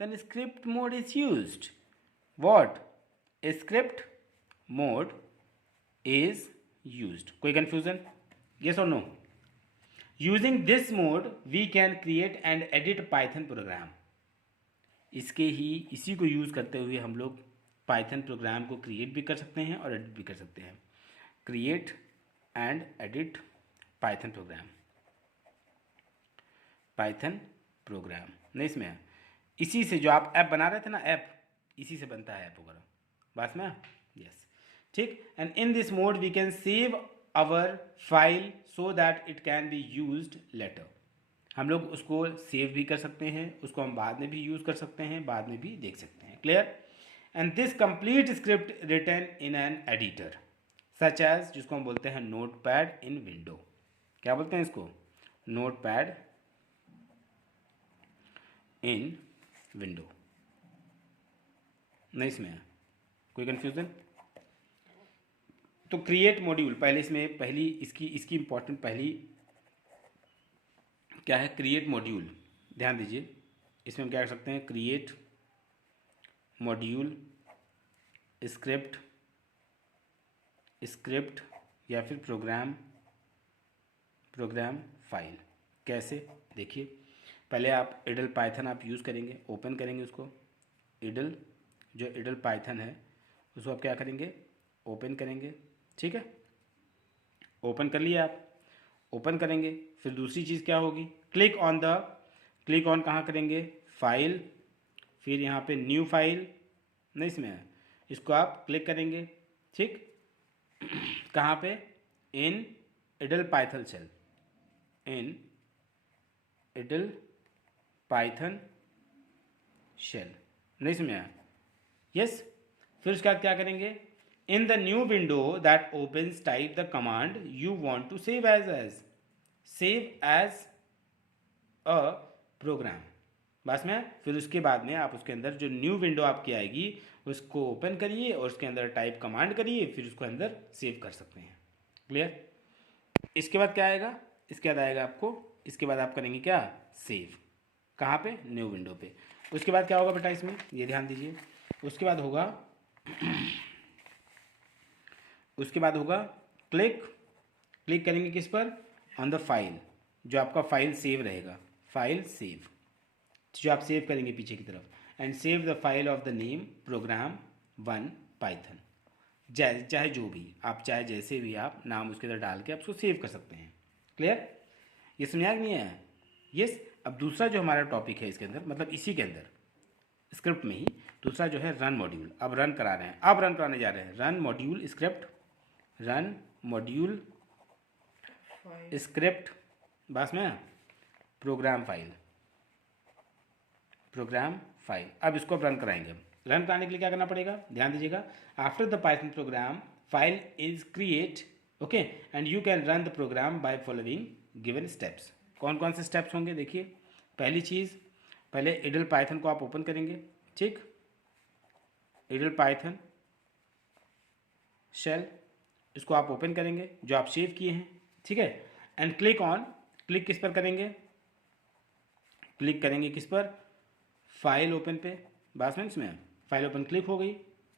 Then script mode is used. What? Script mode is used. कोई confusion? Yes or no? Using this mode, we can create and edit Python program. इसी को use करते हुए हम लोग Python programme को create भी कर सकते हैं और एडिट भी कर सकते हैं। Create and edit Python program नहीं इसमें है। इसी से जो आप ऐप बना रहे थे ना, ऐप इसी से बनता है ऐप वगैरह, बात में? यस। ठीक, and in this mode we can save our file so that it can be used later. हम लोग उसको सेव भी कर सकते हैं, उसको हम बाद में भी यूज़ कर सकते हैं, बाद में भी देख सकते हैं। Clear? And this complete script written in an editor such as, जिसको हम बोलते हैं नोट पैड इन विंडो। क्या बोलते हैं इसको? नोट पैड इन विंडो। नहीं इसमें है कोई कंफ्यूजन? तो क्रिएट मॉड्यूल, पहले इसमें इसकी इंपॉर्टेंट पहली क्या है, क्रिएट मॉड्यूल। ध्यान दीजिए, इसमें हम क्या कर सकते हैं, क्रिएट मॉड्यूल स्क्रिप्ट या फिर प्रोग्राम फाइल। कैसे, देखिए, पहले आप इडल पाइथन आप यूज़ करेंगे, ओपन करेंगे उसको, इडल पाइथन है उसको आप क्या करेंगे, ओपन करेंगे। ठीक है, ओपन कर लिया आप, ओपन करेंगे, फिर दूसरी चीज़ क्या होगी, क्लिक ऑन कहाँ करेंगे, फाइल, फिर यहाँ पे न्यू फाइल, नहीं इसमें है, इसको आप क्लिक करेंगे। ठीक, कहाँ पे, in IDLE Python shell, in IDLE Python shell, नहीं समझ आया? यस। फिर उसके बाद क्या करेंगे, in the new window that opens type the command you want to save as a program. बस में, फिर उसके बाद में आप उसके अंदर जो न्यू विंडो आपकी आएगी उसको ओपन करिए और उसके अंदर टाइप कमांड करिए, फिर उसको अंदर सेव कर सकते हैं। क्लियर? इसके बाद क्या आएगा, इसके बाद आएगा आपको, इसके बाद आप करेंगे क्या, सेव, कहाँ पे, न्यू विंडो पे। उसके बाद क्या होगा बेटा इसमें, ये ध्यान दीजिए, उसके बाद होगा क्लिक करेंगे किस पर, ऑन द फाइल, जो आपका फाइल सेव रहेगा, फाइल सेव जो आप सेव करेंगे पीछे की तरफ, and save the file of the name program 1 Python. चाहे जो भी आप, चाहे जैसे भी आप नाम उसके अंदर डाल के आप उसको सेव कर सकते हैं। क्लियर? ये समझा नहीं है? यस। अब दूसरा जो हमारा टॉपिक है इसके अंदर, मतलब इसी के अंदर स्क्रिप्ट में ही दूसरा जो है रन मॉड्यूल। अब रन कराने जा रहे हैं, रन मॉड्यूल स्क्रिप्ट, बस में प्रोग्राम फाइल। अब इसको रन कराएंगे। रन कराने के लिए क्या करना पड़ेगा, ध्यान दीजिएगा, after the Python program file is create, okay, and you can run the program by following given steps. कौन कौन से स्टेप्स होंगे, देखिए, पहली चीज़, पहले इडल पाइथन को आप ओपन करेंगे। ठीक, इडल पाइथन शेल, इसको आप ओपन करेंगे जो आप सेव किए हैं। ठीक है, एंड क्लिक किस पर करेंगे, क्लिक करेंगे किस पर, फाइल ओपन पे। बस में इसमें फाइल ओपन क्लिक हो गई।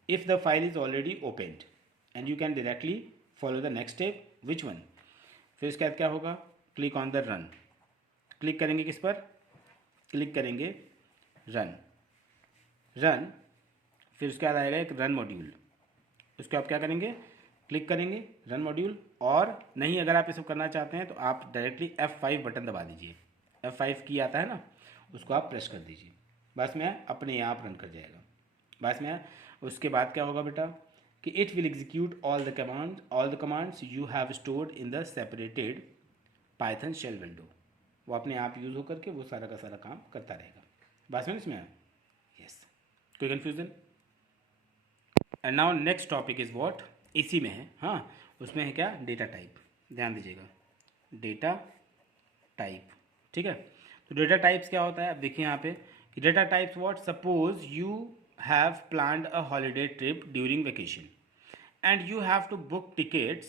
If the file is already opened and you can directly follow the next step, which one. फिर उसके बाद क्या होगा, click on the run, click करेंगे किस पर, क्लिक करेंगे रन, रन, फिर उसके बाद आएगा एक रन मॉड्यूल, उसके आप क्या करेंगे, क्लिक करेंगे रन मॉड्यूल, और नहीं अगर आप ये सब करना चाहते हैं तो आप डायरेक्टली F5 बटन दबा दीजिए, F5 की आता है ना, उसको आप प्रेस कर दीजिए, बस में अपने आप रन कर जाएगा। बस में उसके बाद क्या होगा बेटा कि it will execute all the commands you have stored in the separated Python shell window, वो अपने आप यूज़ होकर के वो सारा का सारा काम करता रहेगा। बस में इसमें यस, कोई confusion? And now next topic is what, इसी में है, हाँ उसमें है क्या, डेटा टाइप, ध्यान दीजिएगा डेटा टाइप, ठीक है। तो डेटा टाइप्स क्या होता है, अब देखिए यहाँ पे कि data types what, suppose you have planned a holiday trip during vacation and you have to book tickets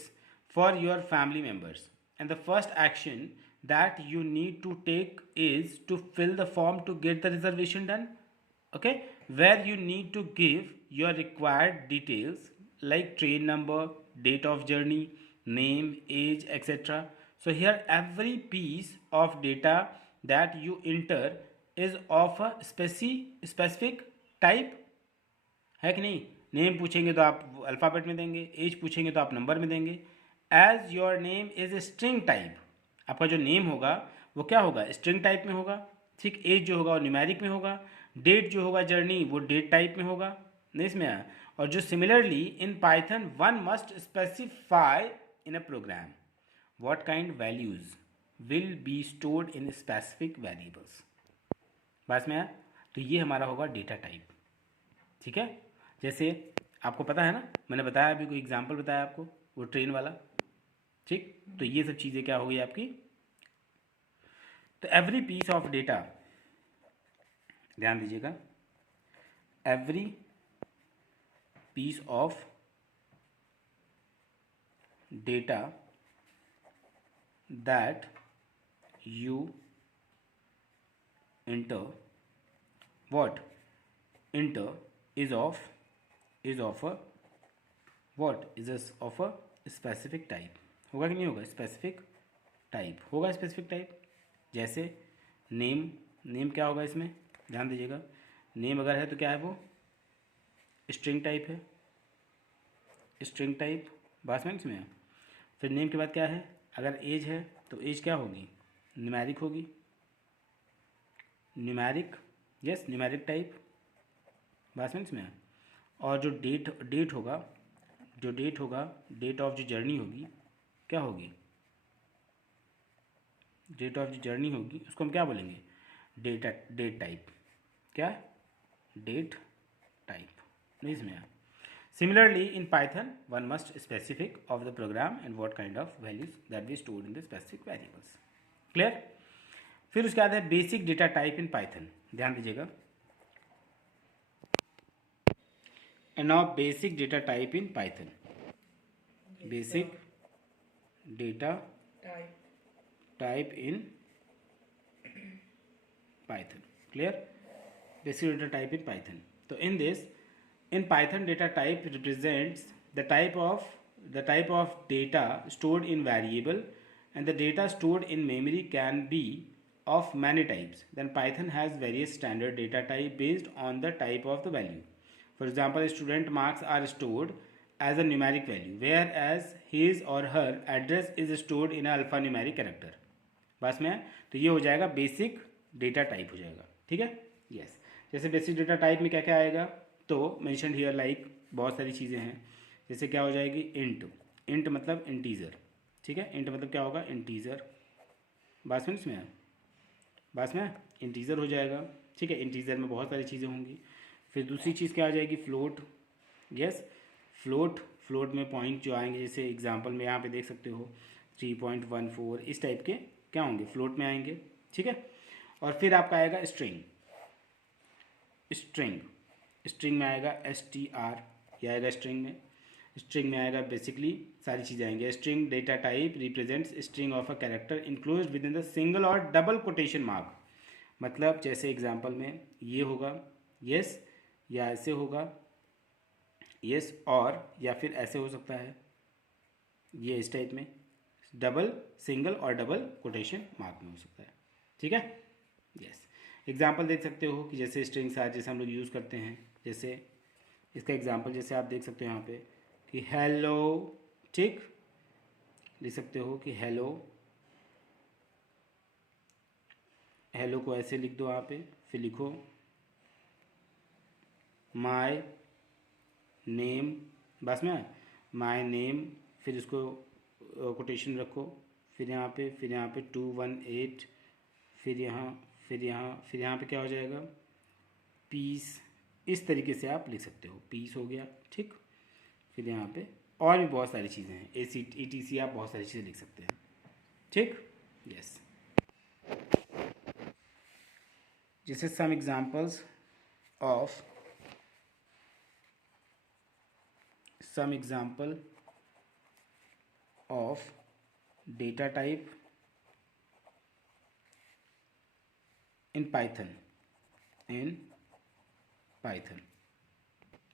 for your family members, and the first action that you need to take is to fill the form to get the reservation done, okay, where you need to give your required details like train number, date of journey, name, age, etc. So here every piece of data that you enter is of a specific type, है कि नहीं। Name पूछेंगे तो आप alphabet में देंगे, as पूछेंगे तो आप नंबर में देंगे। As your name is string type, आपका जो नेम होगा वो क्या होगा, स्ट्रिंग टाइप में होगा, ठीक। एज जो होगा वो न्यूमेरिक में होगा, डेट जो होगा जर्नी वो डेट टाइप में होगा, नहीं इसमें आया। और जो similarly in Python one must specify in a program what kind values will be stored in specific variables. बस में आया, तो ये हमारा होगा डेटा टाइप, ठीक है। जैसे आपको पता है ना, मैंने बताया अभी कोई एग्जांपल बताया आपको, वो ट्रेन वाला, ठीक। तो ये सब चीज़ें क्या हो गई आपकी। तो एवरी पीस ऑफ डेटा, ध्यान दीजिएगा, every piece of data that you enter what, enter is of a what, is of a specific type, होगा कि नहीं होगा, स्पेसिफिक टाइप होगा, स्पेसिफिक टाइप। जैसे नेम, नेम क्या होगा इसमें, ध्यान दीजिएगा, नेम अगर है तो क्या है वो, स्ट्रिंग टाइप है, स्ट्रिंग टाइप, बात में इसमें है। फिर नेम के बाद क्या है, अगर एज है तो एज क्या होगी, न्यूमेरिक होगी, न्यूमेरिक, यस न्यूमेरिक टाइप, बात में इसमें है। और जो डेट होगा, जो डेट होगा, डेट ऑफ जो जर्नी होगी क्या होगी, डेट ऑफ जो जर्नी होगी उसको हम क्या बोलेंगे, डेट टाइप, क्या, डेट टाइप, नहीं इसमें है। Similarly in Python one must specific of the program and what kind of values that we stored in the specific variables, clear. फिर उसके बाद है basic data type in Python, ध्यान दीजिएगा। And now basic data type in Python, basic data type in Python, clear, basic data type in Python. तो in this, in Python data type represents the type of data stored in variable, and the data stored in memory can be of many types. Then Python has various standard data type based on the type of the value. For example, student marks are stored as a numeric value, whereas his or her address is stored in a alphanumeric character. बस में तो ये हो जाएगा basic data type हो जाएगा, ठीक है, यस। जैसे बेसिक डेटा टाइप में क्या क्या आएगा, तो मेंशन हियर लाइक बहुत सारी चीज़ें हैं। जैसे क्या हो जाएगी, इंट, इंट मतलब इंटीजर, ठीक है, इंट मतलब क्या होगा, इंटीजर, बात में इसमें है, बात में इंटीजर हो जाएगा, ठीक है। इंटीजर में बहुत सारी चीज़ें होंगी। फिर दूसरी चीज़ क्या आ जाएगी, फ्लोट, यस फ्लोट, फ्लोट में पॉइंट जो आएंगे, जैसे एग्जांपल में यहाँ पे देख सकते हो 3.14 इस टाइप के क्या होंगे, फ्लोट में आएंगे, ठीक है। और फिर आपका आएगा स्ट्रिंग, स्ट्रिंग, स्ट्रिंग में आएगा str, ये आएगा स्ट्रिंग में। स्ट्रिंग में आएगा बेसिकली सारी चीज़ें आएंगी। String data type represents string of a character enclosed with in the single और डबल कोटेशन मार्क। मतलब जैसे एग्जांपल में ये होगा यस, या ऐसे होगा यस, और या फिर ऐसे हो सकता है, ये इस टाइप में डबल, सिंगल और डबल कोटेशन मार्क में हो सकता है। ठीक है, यस। एग्जाम्पल देख सकते हो कि जैसे स्ट्रिंग्स आज जैसे हम लोग यूज़ करते हैं, जैसे इसका एग्जाम्पल जैसे आप देख सकते हो यहाँ पे कि हेलो, ठीक, लिख सकते हो कि हेलो, हेलो को ऐसे लिख दो यहाँ पे, फिर लिखो माय नेम, बस में माय नेम, फिर इसको कोटेशन रखो, फिर यहाँ पे 218, फिर यहाँ पे क्या हो जाएगा, पीस। इस तरीके से आप लिख सकते हो, पीस हो गया, ठीक। फिर यहाँ पे और भी बहुत सारी चीज़ें हैं, ACTC आप बहुत सारी चीज़ें लिख सकते हैं, ठीक, yes. This is some examples of data type in Python,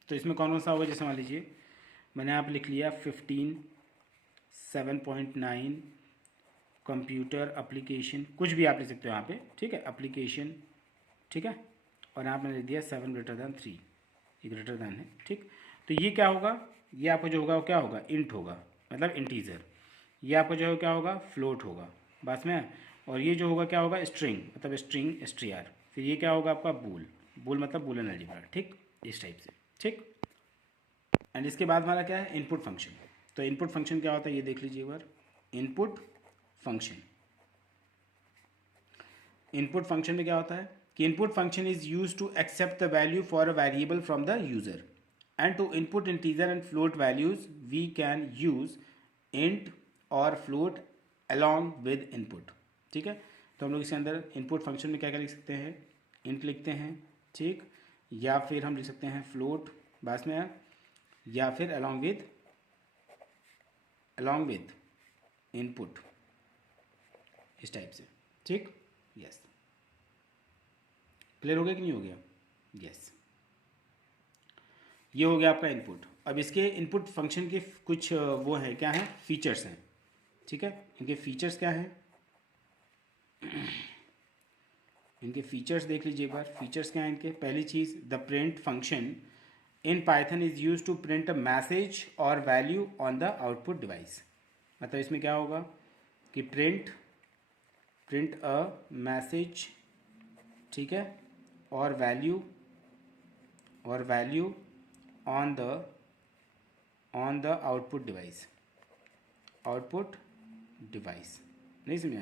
तो इसमें कौन सा होगा, जैसे मान लीजिए मैंने आप लिख लिया 15, 7.9 कंप्यूटर एप्लीकेशन, कुछ भी आप लिख सकते हो यहाँ पे, ठीक है, एप्लीकेशन, ठीक है, और यहाँ मैंने लिख दिया 7 ग्रेटर दैन 3, ये ग्रेटर दैन है, ठीक। तो ये क्या होगा, ये आपका जो होगा वो क्या होगा, इंट होगा, मतलब इंटीजर। ये आपका जो है क्या होगा, फ्लोट होगा, बस में। और ये जो होगा क्या होगा, स्ट्रिंग, मतलब स्ट्रिंग str। फिर ये क्या होगा आपका बूल मतलब बूलियन अलजेब्रा, ठीक, इस टाइप से, ठीक। एंड इसके बाद हमारा क्या है, इनपुट फंक्शन। तो इनपुट फंक्शन क्या होता है ये देख लीजिए एक बार। इनपुट फंक्शन में क्या होता है कि input function is use to accept the value for a variable from the user and to input integer and float values we can use int और फ्लोट अलॉन्ग विद इनपुट, ठीक है। तो हम लोग इसके अंदर इनपुट फंक्शन में क्या क्या लिख सकते हैं, इंट लिखते हैं, ठीक, या फिर हम लिख सकते हैं फ्लोट, बस में, या फिर अलॉन्ग विद इनपुट, इस टाइप से, ठीक, यस। क्लियर हो गया कि नहीं हो गया, यस। ये हो गया आपका इनपुट। अब इसके इनपुट फंक्शन के कुछ वो है, क्या है, फीचर्स हैं, ठीक है। इनके फीचर्स क्या है, इनके फीचर्स देख लीजिए एक बार। फीचर्स क्या है इनके, पहली चीज़, the print function in Python is use to print a message और value on the output device. मतलब इसमें क्या होगा कि प्रिंट अ मैसेज, ठीक है, और value on the output device. नहीं समझा,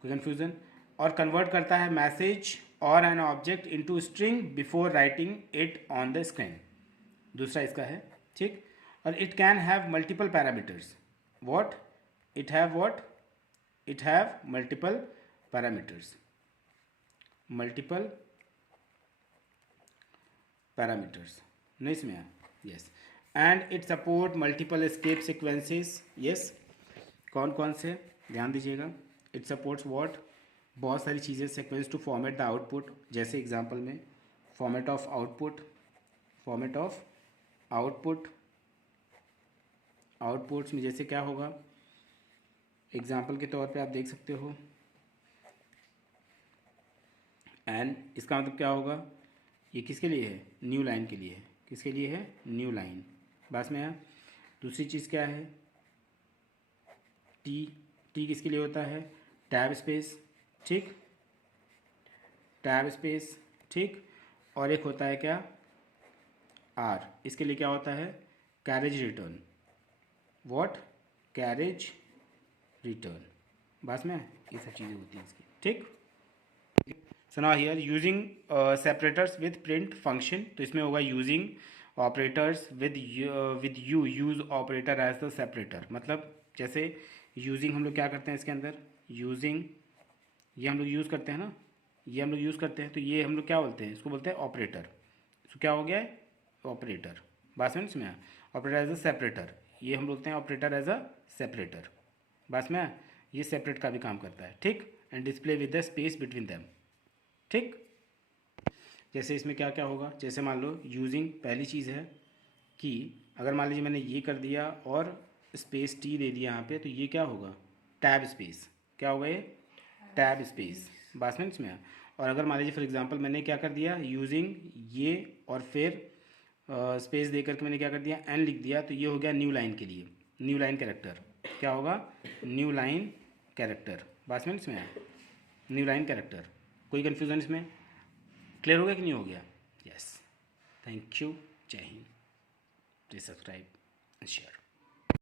कोई कन्फ्यूज़न। और कन्वर्ट करता है मैसेज और an object into string before writing it on the screen. दूसरा इसका है, ठीक। और it can have multiple parameters. It have multiple parameters, नहीं समझा, yes. And it support multiple escape sequences, yes. कौन कौन से, ध्यान दीजिएगा। इट सपोर्ट्स बहुत सारी चीज़ें, sequence to format the output, जैसे एग्जांपल में फॉर्मेट ऑफ आउटपुट्स में जैसे क्या होगा, एग्जांपल के तौर पे आप देख सकते हो। एंड इसका मतलब क्या होगा, ये किसके लिए है, न्यू लाइन के लिए है। किसके लिए है, न्यू लाइन, बस में है। दूसरी चीज़ क्या है, टी किसके लिए होता है, टैब स्पेस, ठीक, ठीक। और एक होता है क्या, आर, इसके लिए क्या होता है, कैरेज रिटर्न, बस में ये सब चीज़ें होती हैं इसकी, ठीक। So now here using separators with print function, तो इसमें होगा using operators with use operator as the separator. मतलब जैसे यूजिंग हम लोग क्या करते हैं इसके अंदर, यूजिंग ये हम लोग यूज़ करते हैं ना, ये हम लोग यूज़ करते हैं, तो ये हम लोग क्या बोलते हैं, इसको बोलते हैं ऑपरेटर। इसको क्या हो गया है, ऑपरेटर, बस में इसमें ऑपरेटर एज अ सेपरेटर, ये हम बोलते हैं ऑपरेटर एज अ सेपरेटर, बस में ये सेपरेट का भी काम करता है, ठीक। And display with the space between them, ठीक। जैसे इसमें क्या क्या होगा, जैसे मान लो यूजिंग पहली चीज़ है कि अगर मान लीजिए मैंने ये कर दिया और स्पेस टी दे दिया यहाँ पे, तो ये क्या होगा, टैब स्पेस, क्या होगा ये, टैब स्पेस, बात समझ में आया। और अगर मान लीजिए फॉर एग्जांपल मैंने क्या कर दिया, यूजिंग ये और फिर स्पेस दे करके मैंने क्या कर दिया, एन लिख दिया, तो ये हो गया न्यू लाइन के लिए, न्यू लाइन कैरेक्टर, क्या होगा, न्यू लाइन कैरेक्टर, बात समझ में आया, न्यू लाइन कैरेक्टर। कोई कन्फ्यूज़न इसमें, क्लियर हो गया कि नहीं हो गया? यस, थैंक यू, जय Hind, please subscribe and share.